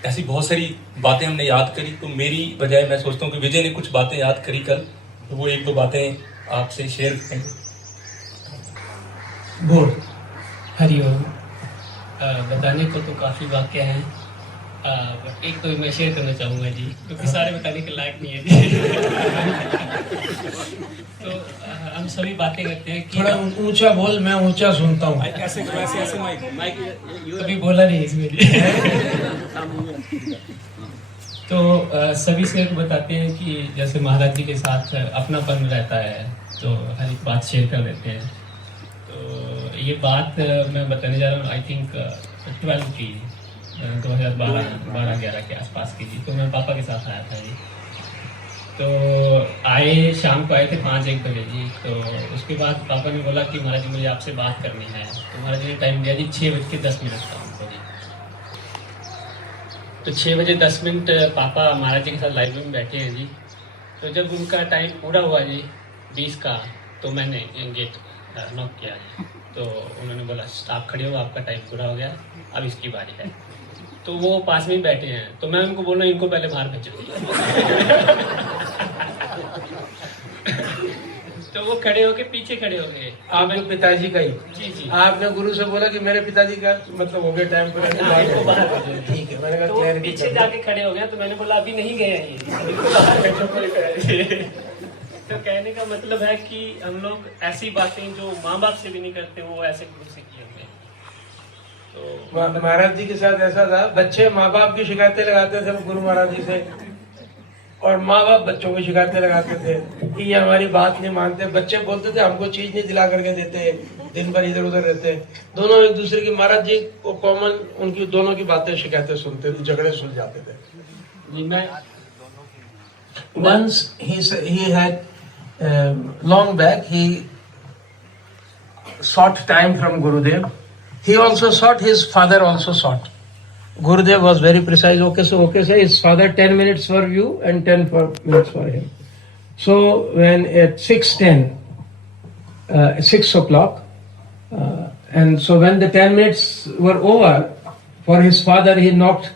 ऐसी बहुत सारी बातें हमने याद करी। तो मेरी बजाय मैं सोचता हूँ कि विजय ने कुछ बातें याद करी कल, तो वो 1-2 बातें आपसे शेयर करें। बोल। हरिओम। बताने को तो काफ़ी वाक्य हैं, बट एक तो मैं शेयर करना चाहूँगा जी, क्योंकि सारे बताने के लायक नहीं है जी तो हम सभी बातें करते हैं कि थोड़ा ऊंचा बोल, मैं ऊंचा सुनता हूँ। ऐसे माइक कभी बोला नहीं इसमें तो सभी से बताते हैं कि जैसे महाराज जी के साथ अपनापन रहता है, तो हर एक बात शेयर कर देते हैं। तो ये बात मैं बताने जा रहा हूँ, आई थिंक 12 की 2012-11 के आसपास की थी। तो मैं पापा के साथ आया था जी, तो आए शाम को आए थे 5-1 बजे जी। तो उसके बाद पापा ने बोला कि महाराज जी मुझे आपसे बात करनी है। तो महाराज जी ने टाइम दिया जी 6:10 का हमको जी। तो 6:10 पापा महाराज जी के साथ लाइब्रेरी में बैठे हैं जी। तो जब उनका टाइम पूरा हुआ जी 20 का, तो मैंने गेट नॉक किया जी। तो उन्होंने बोला आप खड़े हो, आपका टाइम पूरा हो गया, अब इसकी बारी है। तो वो पास में ही बैठे हैं, तो मैं उनको बोल रहा हूँ इनको पहले बाहर भेजो तो वो खड़े होके पीछे खड़े हो गए। आपके पिताजी का ही? जी जी। आपने गुरु से बोला कि मेरे पिताजी का मतलब हो गया टाइम पूरा, ठीक है। मैंने तो कहा पीछे जाके खड़े हो गया, तो मैंने बोला अभी नहीं गए ये तो कहने का मतलब है कि हम लोग ऐसी बातें जो माँ बाप से भी नहीं करते, वो ऐसे गुरु से किए हुए। तो महाराज जी के साथ ऐसा था, बच्चे माँ बाप की शिकायतें लगाते थे गुरु महाराज जी से, और माँ बाप बच्चों की शिकायतें लगाते थे कि ये हमारी बात नहीं मानते। बच्चे बोलते थे हमको चीज नहीं दिला करके देते, दिन भर इधर उधर रहते। दोनों एक दूसरे की, महाराज जी को कॉमन उनकी दोनों की बातें शिकायतें सुनते थे, झगड़े सुन जाते थे। मैं Once he had long back he sought time from Gurudev. He also sought, his father also sought. Gurudev was very precise. Okay, so his father 10 minutes for you and 10 minutes for him. So when at 6:10, 6 o'clock, and so when the 10 minutes were over for his father, he knocked,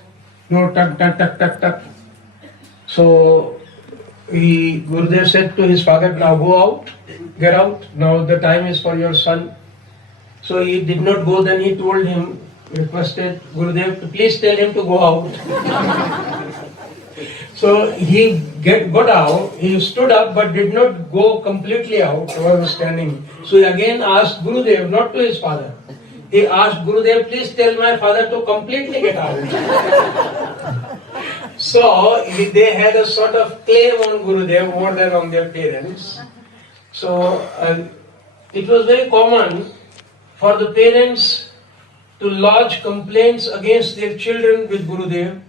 tuck, tuck, tuck, tuck, tuck. So Gurudev said to his father, now go out, get out, now the time is for your son. So he did not go, then he told him, requested Gurudev to please tell him to go out. So he got out, he stood up but did not go completely out, he was standing. So he again asked Gurudev, not to his father, he asked Gurudev, please tell my father to completely get out. So they had a sort of claim on Gurudev more than on their parents. So it was very common for the parents to lodge complaints against their children with Gurudev,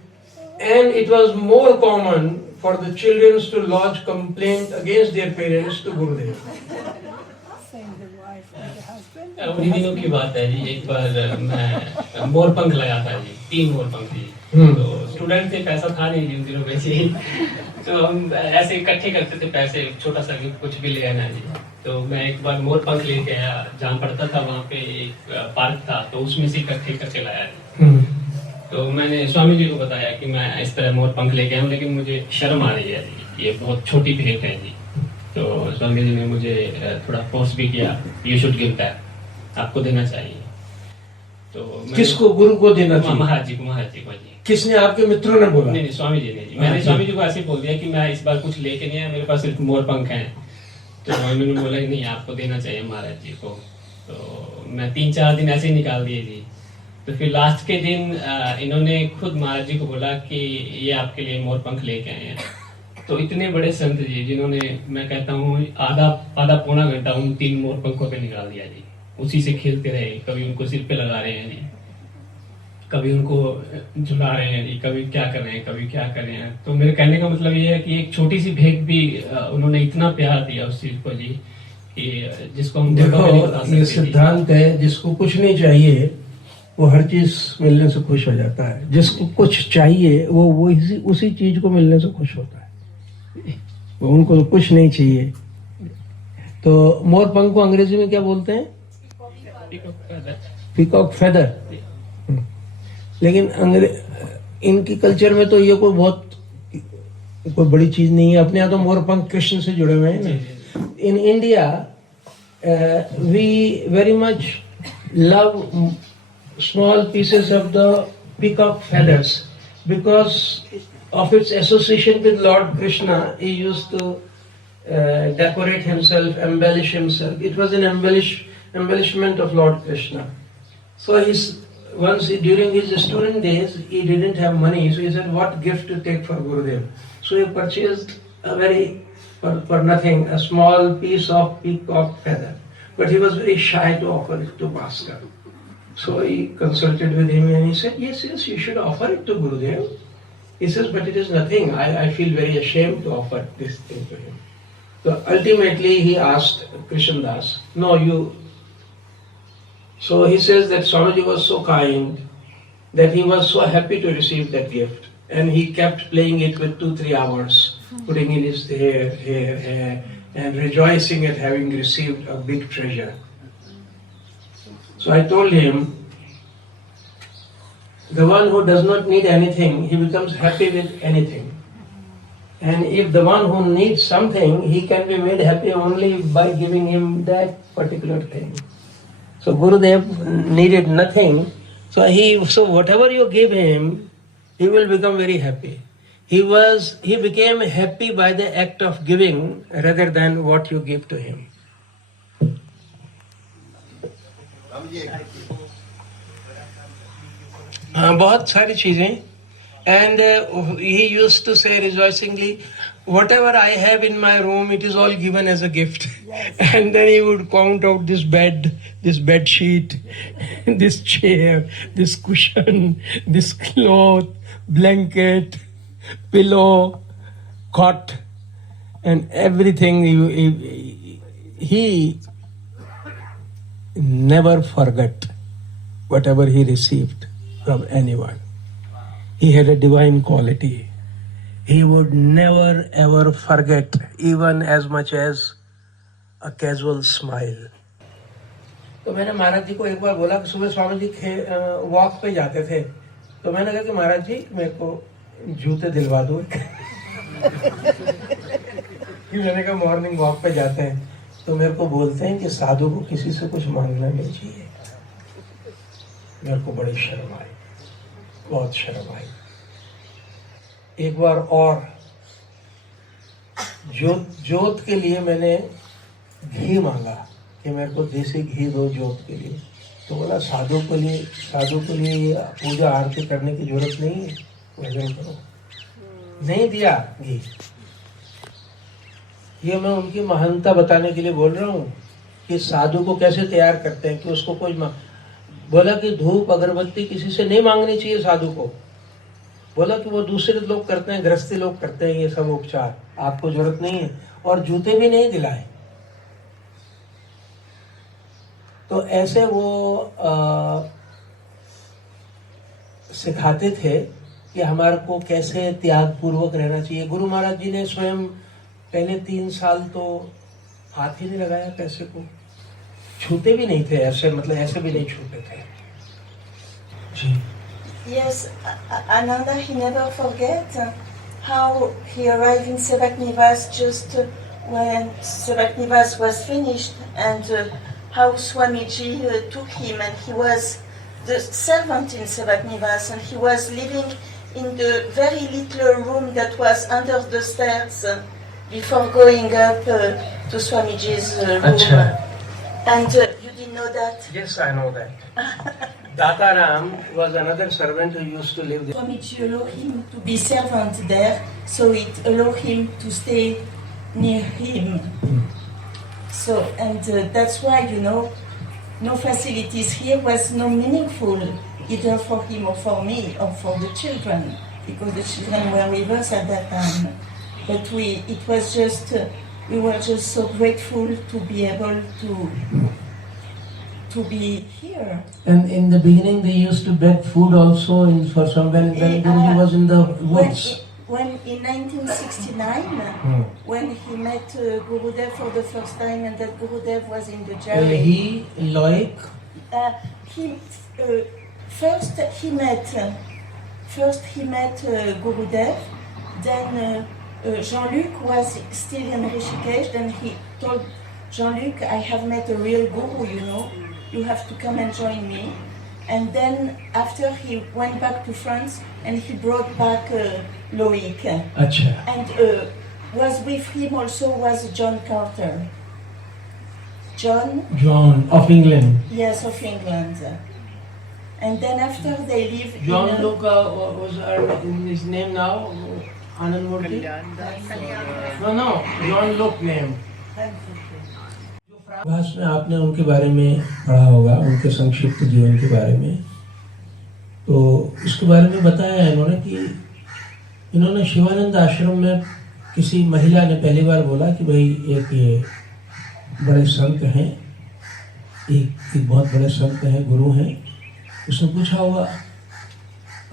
and it was more common for the children to lodge complaint against their parents to Gurudev. उन्हीं दिनों की बात है जी, एक बार मैं मोर पंख लगा था जी, 3 मोर पंख थी। तो स्टूडेंट थे, पैसा था नहीं उन दिनों में जी, तो हम ऐसे इकट्ठे करते थे पैसे, छोटा सा कुछ भी ले आना जी। तो मैं एक बार मोर पंख लेके आया, जहाँ पढ़ता था वहाँ पे एक पार्क था, तो उसमें से इकट्ठे करके लाया जी। तो मैंने स्वामी जी को बताया कि मैं इस तरह मोर पंख लेके आया हूँ, लेकिन मुझे शर्म आ रही है जी, ये बहुत छोटी भेंट है जी। तो स्वामी जी ने मुझे थोड़ा फोर्स भी किया, यू शुड गिव बैक, आपको देना चाहिए। तो किसको? गुरु को देना चाहिए? महाराज जी को जी। किसने? आपके मित्रों ने बोला? नहीं, स्वामी जी ने जी। मैंने स्वामी जी को ऐसे बोल दिया कि मैं इस बार कुछ लेके नहीं आया, मेरे पास सिर्फ मोर पंख हैं। तो उन्होंने बोला कि नहीं, आपको देना चाहिए महाराज जी को। तो मैं 3-4 दिन ऐसे ही निकाल दिए जी। तो फिर लास्ट के दिन इन्होंने खुद महाराज जी को बोला कि ये आपके लिए मोर पंख लेके आए हैं। तो इतने बड़े संत जी, जिन्होंने मैं कहता हूँ आधा पौना घंटा उन 3 मोर पंखों पे निकाल दिया जी, उसी से खेलते रहे। कभी उनको सिर पे लगा रहे हैं जी, कभी उनको झुला रहे हैं जी, कभी क्या कर रहे हैं, कभी क्या कर रहे हैं। तो मेरे कहने का मतलब ये है कि एक छोटी सी भेंट भी उन्होंने इतना प्यार दिया उस चीज को जी, कि जिसको हम देखो, ये सिद्धांत है, जिसको कुछ नहीं चाहिए वो हर चीज मिलने से खुश हो जाता है। जिसको कुछ चाहिए वो उसी चीज को मिलने से खुश होता है। उनको तो कुछ नहीं चाहिए। तो मोर पंख को अंग्रेजी में क्या बोलते हैं? Peacock feather. लेकिन इनकी कल्चर में तो ये कोई बड़ी चीज नहीं है। अपने यहाँ तो मोर पंख कृष्ण से जुड़े हुए हैं ना। In India we very much love small pieces of the peacock feathers because of its association with Lord Krishna. He used to decorate himself, embellish himself. It was an embellishment of Lord Krishna. So during his student days, he didn't have money, so he said, what gift to take for Gurudev? So he purchased for nothing, a small piece of peacock feather. But he was very shy to offer it to Bhaskar. So he consulted with him and he said, yes, you should offer it to Gurudev. He says, but it is nothing. I feel very ashamed to offer this thing to him. So ultimately he asked Krishan Das, no, you. So he says that Swamiji was so kind that he was so happy to receive that gift. And he kept playing it with 2-3 hours, putting in his hair, and rejoicing at having received a big treasure. So I told him, the one who does not need anything, he becomes happy with anything. And if the one who needs something, he can be made happy only by giving him that particular thing. So Gurudev needed nothing. So whatever you give him, he will become very happy. He became happy by the act of giving rather than what you give to him. बहुत सारी चीजें. And he used to say rejoicingly, whatever I have in my room, it is all given as a gift. And then he would count out this bed sheet, this chair, this cushion, this cloth, blanket, pillow, cot, and everything. He never forgot whatever he received from anyone. He had a divine quality. He would never ever forget, even as much as a casual smile. तो मैंने महाराज जी को एक बार बोला कि सुबह Swami ji walk पे जाते थे, तो मैंने कहा कि महाराज जी मेरे को जूते दिलवा दो. मैंने कहा मॉर्निंग वॉक पे जाते हैं तो मेरे को बोलते हैं कि साधु को किसी से कुछ मांगना नहीं चाहिए. मेरे को बड़ी शर्म आई, बहुत शर्म आई. एक बार और जोत के लिए मैंने घी मांगा कि मेरे को देसी घी दो जोत के लिए. तो बोला साधु के लिए पूजा आरती करने की जरूरत नहीं है, भजन करो। नहीं दिया घी। ये मैं उनकी महानता बताने के लिए बोल रहा हूँ कि साधु को कैसे तैयार करते हैं कि उसको कोई बोला कि धूप अगरबत्ती किसी से नहीं मांगनी चाहिए साधु को। बोला कि वो दूसरे लोग करते हैं, गृहस्थी लोग करते हैं ये सब उपचार, आपको जरूरत नहीं है। और जूते भी नहीं दिलाए। तो ऐसे वो सिखाते थे कि हमारे को कैसे त्याग पूर्वक रहना चाहिए। गुरु महाराज जी ने स्वयं पहले 3 साल तो हाथ ही नहीं लगाया पैसे को, छूते भी नहीं थे ऐसे, मतलब ऐसे भी नहीं छूते थे जी। Yes, Ananda, he never forget how he arrived in Sevak Nivas just when Sevak Nivas was finished, and how Swamiji took him, and he was the servant in Sevak Nivas, and he was living in the very little room that was under the stairs before going up to Swamiji's room. Achha. And you didn't know that? Yes, I know that. Dataram was another servant who used to live there. Swamiji allowed him to be servant there, so it allowed him to stay near him. So, and that's why, you know, no facilities here was no meaningful either for him or for me or for the children, because the children were with us at that time. But it was just, we were just so grateful to be able to be here. And in the beginning, they used to beg food also for some when Guruji was in the woods. When in 1969, when he met Gurudev for the first time, and that Gurudev was in the jail. First he met Gurudev. Then Jean-Luc was still in Rishikesh. Then he told Jean-Luc, "I have met a real guru. You know, you have to come and join me." And then after he went back to France, and he brought back Loic. Achha. And was with him also was John Carter. John of England. Yes, of England. And then after they lived John in Luke was his name now, Anand Murthy. No, John Luke name. भाष में आपने उनके बारे में पढ़ा होगा, उनके संक्षिप्त जीवन के बारे में। तो इसके बारे में बताया है इन्होंने कि इन्होंने शिवानंद आश्रम में किसी महिला ने पहली बार बोला कि भाई एक ये बड़े संत हैं, एक बहुत बड़े संत हैं, गुरु हैं। उसने पूछा होगा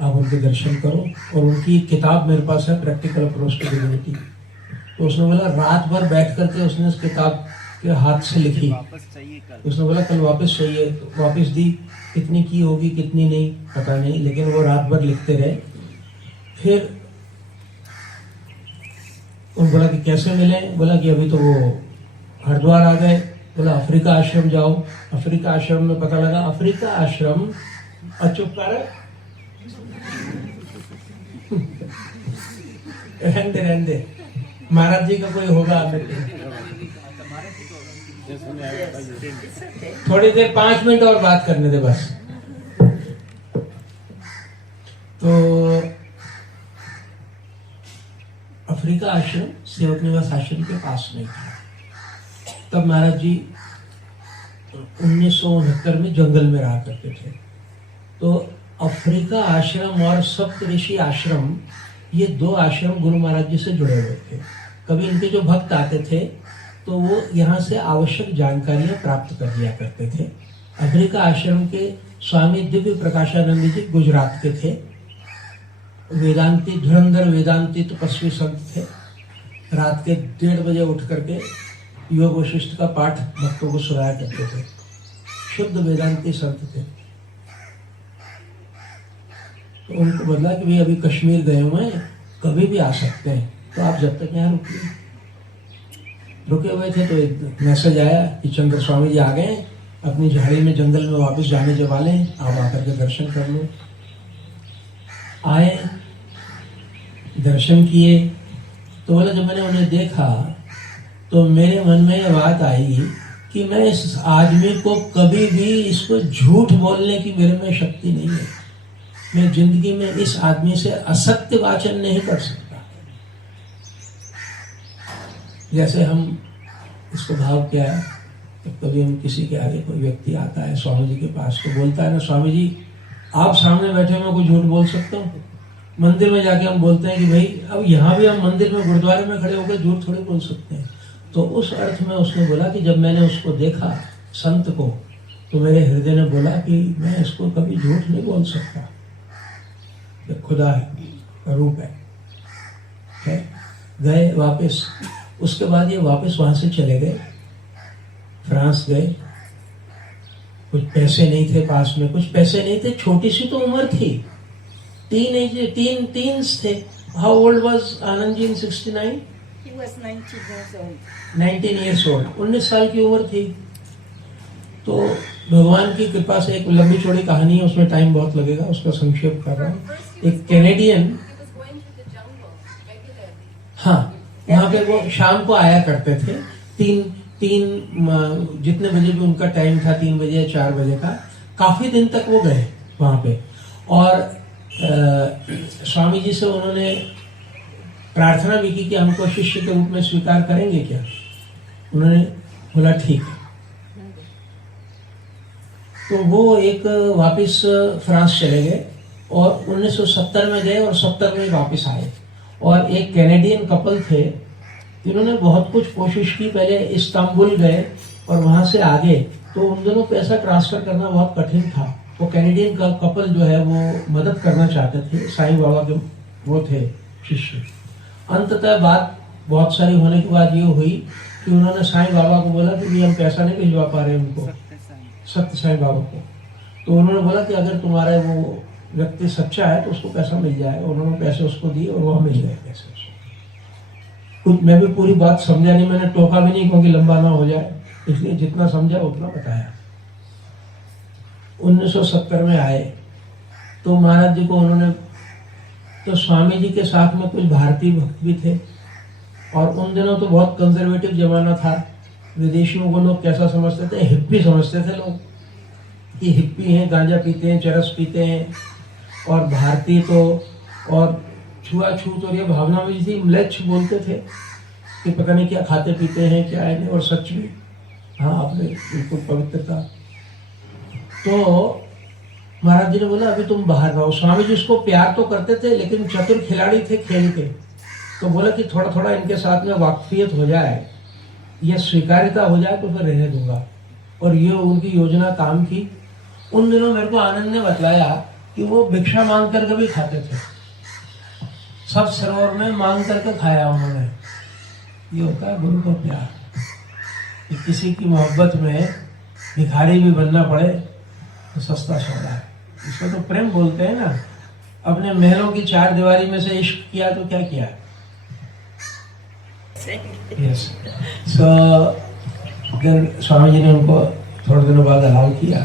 आप उनके दर्शन करो, और उनकी एक किताब मेरे पास है, प्रैक्टिकल अप्रोच टू डिविनिटी। तो उसने बोला रात भर बैठ करके उसने उस किताब के हाथ से लिखी। उसने बोला कल वापस चाहिए, तो वापस दी। कितनी की होगी कितनी नहीं पता नहीं, लेकिन वो रात भर लिखते रहे। फिर उन्होंने बोला कि कैसे मिले? बोला कि अभी तो वो हरिद्वार आ गए। बोला अफ्रीका आश्रम जाओ। अफ्रीका आश्रम में पता लगा अफ्रीका आश्रम चुप कर रहने महाराज जी का कोई होगा थोड़ी देर 5 मिनट और बात करने दे बस। तो अफ्रीका आश्रम सेवक निवास आश्रम के पास में था। तब महाराज जी 1969 में जंगल में रहा करते थे। तो अफ्रीका आश्रम और सप्तऋषि आश्रम, ये 2 आश्रम गुरु महाराज जी से जुड़े हुए थे। कभी इनके जो भक्त आते थे तो वो यहाँ से आवश्यक जानकारियां प्राप्त कर लिया करते थे। अफ्रीका आश्रम के स्वामी दिव्य प्रकाशानंद जी गुजरात के थे। वेदांती, धुरंधर वेदांती तपस्वी संत थे। रात के 1:30 बजे उठ करके योग वशिष्ठ का पाठ भक्तों को सुनाया करते थे। शुद्ध वेदांती संत थे। तो उनको बोला कि भाई अभी कश्मीर गए हुए हैं, कभी भी आ सकते हैं, तो आप जब तक यहाँ रुके हुए थे। तो एक मैसेज आया कि चंद्र स्वामी जी आ गए, अपनी झाड़ी में जंगल में वापस जाने के वाले हैं, आप आकर के दर्शन कर लो। आए, दर्शन किए। तो बोला जब मैंने उन्हें देखा तो मेरे मन में ये बात आई कि मैं इस आदमी को कभी भी इसको झूठ बोलने की मेरे में शक्ति नहीं है। मैं जिंदगी में इस आदमी से असत्य वाचन नहीं कर सकता। जैसे हम इसको भाव क्या है, तो कभी हम किसी के आगे कोई व्यक्ति आता है स्वामी जी के पास, तो बोलता है ना, स्वामी जी आप सामने बैठे मैं कोई झूठ बोल सकता हूँ? मंदिर में जाके हम बोलते हैं कि भाई अब यहाँ भी हम मंदिर में गुरुद्वारे में खड़े होकर झूठ थोड़ी बोल सकते हैं। तो उस अर्थ में उसने बोला कि जब मैंने उसको देखा संत को, तो मेरे हृदय ने बोला कि मैं इसको कभी झूठ नहीं बोल सकता। ये खुदा है, रूप है। गए वापस, उसके बाद ये वापस वहां से चले गए, फ्रांस गए। कुछ पैसे नहीं थे पास में, कुछ पैसे नहीं थे, छोटी सी तो उम्र थी, टीन्स थे। How old was Anand ji in 69? He was 19 years old. 19 years old, 19 साल की उम्र थी। तो भगवान की कृपा से, एक लंबी चौड़ी कहानी है, उसमें टाइम बहुत लगेगा, उसका संक्षेप कर रहा हूँ। एक कैनेडियन, हाँ, वहाँ पे वो शाम को आया करते थे, तीन जितने बजे भी उनका टाइम था, 3 बजे या 4 बजे का, काफी दिन तक वो गए वहाँ पे। और स्वामी जी से उन्होंने प्रार्थना भी की कि हमको शिष्य के रूप में स्वीकार करेंगे क्या? उन्होंने बोला ठीक। तो वो एक वापस फ्रांस चले गए और 1970 में गए और 70 में वापस आए। और एक कैनेडियन कपल थे, जिन्होंने बहुत कुछ कोशिश की, पहले इस्तांबुल गए और वहां से आगे, तो उन दोनों पैसा ट्रांसफर करना बहुत कठिन था। वो कैनेडियन का कपल जो है वो मदद करना चाहते थे, साईं बाबा के वो थे शिष्य। अंततः बात बहुत सारी होने के बाद ये हुई कि उन्होंने साईं बाबा को बोला कि हम पैसा नहीं भिजवा पा रहे उनको, सत्य साईं बाबा को। तो उन्होंने बोला कि अगर तुम्हारा वो व्यक्ति सच्चा है तो उसको पैसा मिल जाएगा। उन्होंने पैसे उसको दिए और वो मिल गए पैसे उसको। कुछ मैं भी पूरी बात समझा नहीं, मैंने टोका भी नहीं क्योंकि लंबा ना हो जाए, इसलिए जितना समझा उतना बताया। 1970 में आए तो महाराज जी को उन्होंने, तो स्वामी जी के साथ में कुछ भारतीय भक्त भी थे। और उन दिनों तो बहुत कंजर्वेटिव जमाना था, विदेशियों को लोग कैसा समझते थे, हिप्पी समझते थे लोग कि हिप्पी हैं, गांजा पीते हैं, चरस पीते हैं। और भारतीय तो और छुआछूत और ये भावना में थी, म्लेच्छ बोलते थे कि पता नहीं क्या खाते पीते हैं, क्या है नहीं। और सच भी, हाँ, आपने बिल्कुल पवित्रता। तो महाराज जी ने बोला अभी तुम बाहर रहो। स्वामी जी उसको प्यार तो करते थे, लेकिन चतुर खिलाड़ी थे खेल के। तो बोला कि थोड़ा थोड़ा इनके साथ में वाकफियत हो जाए, यह स्वीकार्यता हो जाए तो फिर रहने दूंगा। और ये उनकी योजना काम की। उन दिनों मेरे को आनंद ने बतलाया कि वो भिक्षा मांग करके भी खाते थे, सब सरोवर में मांग करके खाया उन्होंने। ये होता है गुरु का प्यार, कि किसी की मोहब्बत में भिखारी भी बनना पड़े तो सस्ता सौदा है। इसको तो प्रेम बोलते हैं ना। अपने महलों की 4 दीवारी में से इश्क किया तो क्या किया? यस। सो स्वामी जी ने उनको थोड़े दिनों बाद अलाउ किया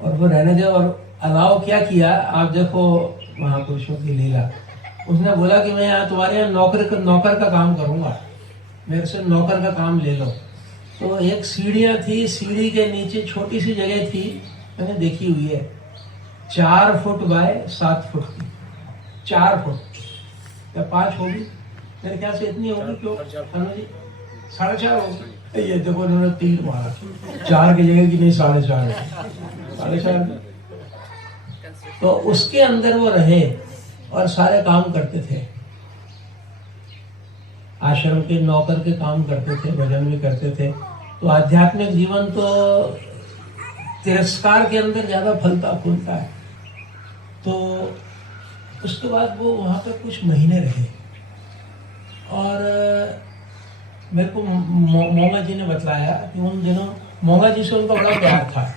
और वो रहने गए। और अलाउ क्या किया आप देखो, महापुरुषों की लीला। उसने बोला कि मैं यहाँ तुम्हारे यहाँ नौकर का काम करूंगा, मेरे से नौकर का काम ले लो। तो एक सीढ़ियाँ थी, सीढ़ी के नीचे छोटी सी जगह थी, मैंने देखी हुई है, 4 फुट बाय 7 फुट की, 4 फुट या 5 होगी मेरे ख्याल से, इतनी होगी। क्यों जी 4.5 होगी। ये देखो उन्होंने 3 मारा, 4 की जगह की नहीं, 4.5। तो उसके अंदर वो रहे और सारे काम करते थे, आश्रम के नौकर के काम करते थे, भजन भी करते थे। तो आध्यात्मिक जीवन तो तिरस्कार के अंदर ज्यादा फलता फूलता है। तो उसके बाद वो वहां पर कुछ महीने रहे और मेरे को मोंगा जी ने बतलाया कि उन दिनों मोंगा जी से उनका बड़ा प्यार था।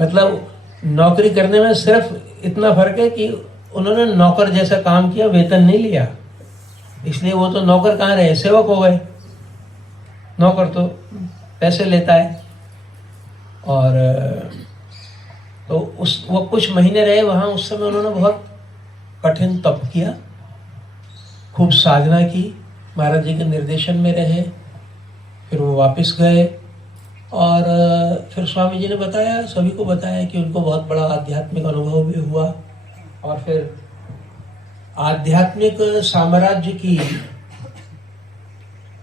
मतलब नौकरी करने में सिर्फ इतना फर्क है कि उन्होंने नौकर जैसा काम किया, वेतन नहीं लिया, इसलिए वो तो नौकर कहाँ रहे, सेवक हो गए। नौकर तो पैसे लेता है। और तो वो कुछ महीने रहे वहाँ। उस समय उन्होंने बहुत कठिन तप किया, खूब साधना की, महाराज जी के निर्देशन में रहे, फिर वो वापस गए और फिर स्वामी जी ने बताया, सभी को बताया कि उनको बहुत बड़ा आध्यात्मिक अनुभव भी हुआ। और फिर आध्यात्मिक साम्राज्य की,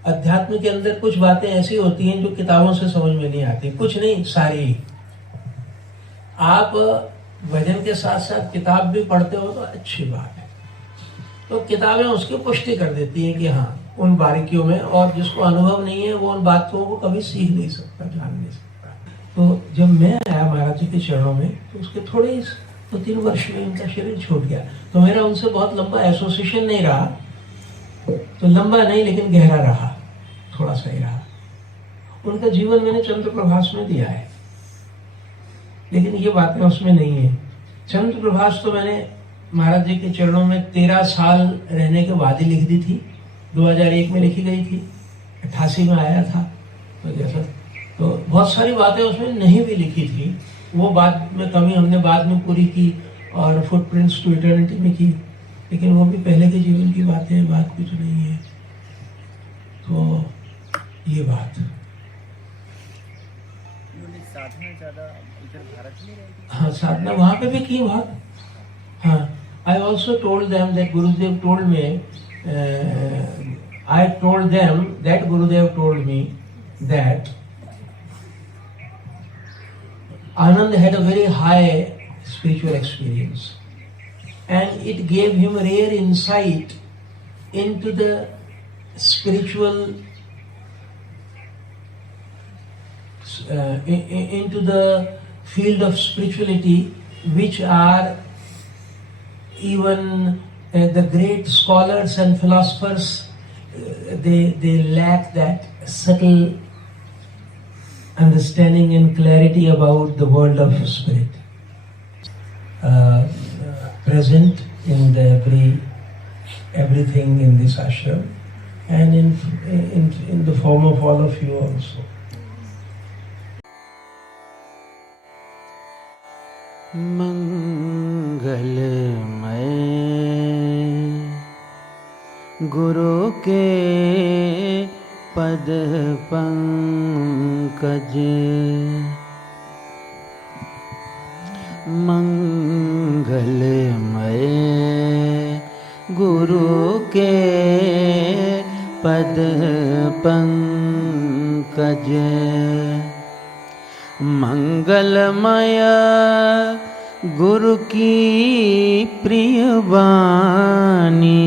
अध्यात्म के अंदर कुछ बातें ऐसी होती हैं जो किताबों से समझ में नहीं आती, कुछ नहीं सारी। आप भजन के साथ साथ किताब भी पढ़ते हो तो अच्छी बात है। तो किताबें उसकी पुष्टि कर देती हैं कि हाँ उन बारीकियों में, और जिसको अनुभव नहीं है वो उन बातों को कभी सीख नहीं सकता, जान नहीं सकता। तो जब मैं आया महाराज जी के चरणों में तो उसके थोड़े 2-3 वर्ष में उनका शरीर छूट गया। तो मेरा उनसे बहुत लंबा एसोसिएशन नहीं रहा, तो लंबा नहीं लेकिन गहरा रहा, थोड़ा सा ही रहा। उनका जीवन मैंने चंद्र प्रभास में दिया है, लेकिन ये बातें उसमें नहीं है। चंद्र प्रभास तो मैंने महाराज जी के चरणों में 13 साल रहने के बाद ही लिख दी थी। 2001 में लिखी गई थी, 88 में आया था तो जैसा, तो बहुत सारी बातें उसमें नहीं भी लिखी थी। वो बाद में कमी हमने बाद में पूरी की और फुटप्रिंट्स टू इटर्निटी में की, लेकिन वो भी पहले के जीवन की बातें हैं, बात कुछ नहीं है। तो ये बात साधना ज्यादा इधर भारत में रहेगी। हाँ, साधना वहाँ पे भी की बात। हाँ, I also told them that Gurudev told me, I told them that Gurudev told me that Anand had a very high spiritual experience and it gave him rare insight into the spiritual into the field of spirituality, which are even the great scholars and philosophers, they lack that subtle understanding and clarity about the world of spirit. Present in everything in this ashram and in the form of all of you also. मंगलमय गुरु के पद पंकज, मंगलमय गुरु के पद पंकज, मंगलमय गुरु की प्रिय वाणी,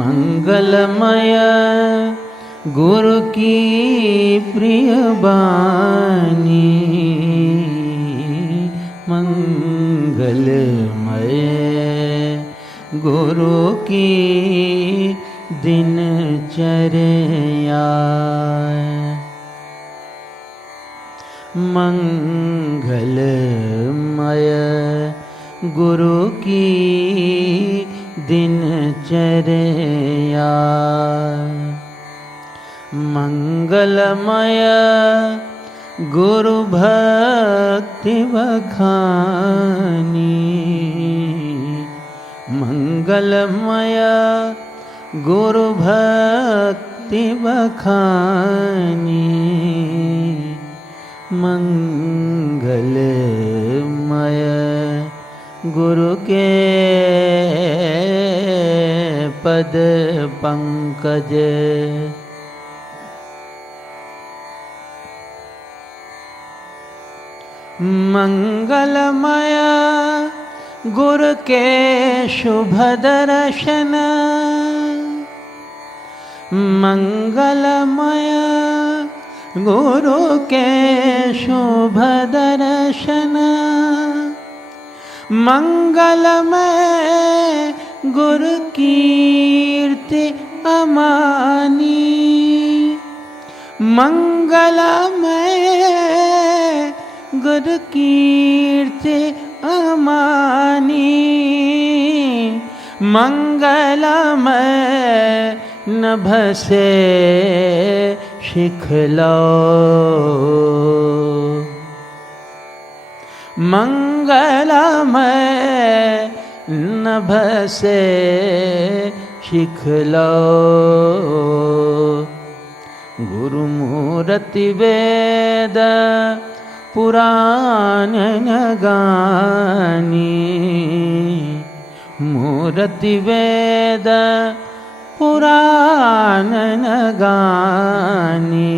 मंगलमय गुरु की प्रिय वाणी, मंगलमय गुरु की दिनचर्या, मंगलमय गुरु की दिनचर्या, मंगलमय गुरु भक्ति बखानी, मंगलमय गुरु भक्ति बखानी, मंगलमय गुरु के पद पंकज, मंगलमय गुरु के शुभ दर्शन, मंगलमय गुरु के शुभ दर्शन, मंगलमय गुरु कीर्ति अमानी, मंगलमय गुरु कीर्ति अमानी, मंगलमय नभ से शिखलो, मंगलमय नभ से शिखलो, गुरुमूर्ति वेद पुराण गानी मूर्ति वेद पुराण गानी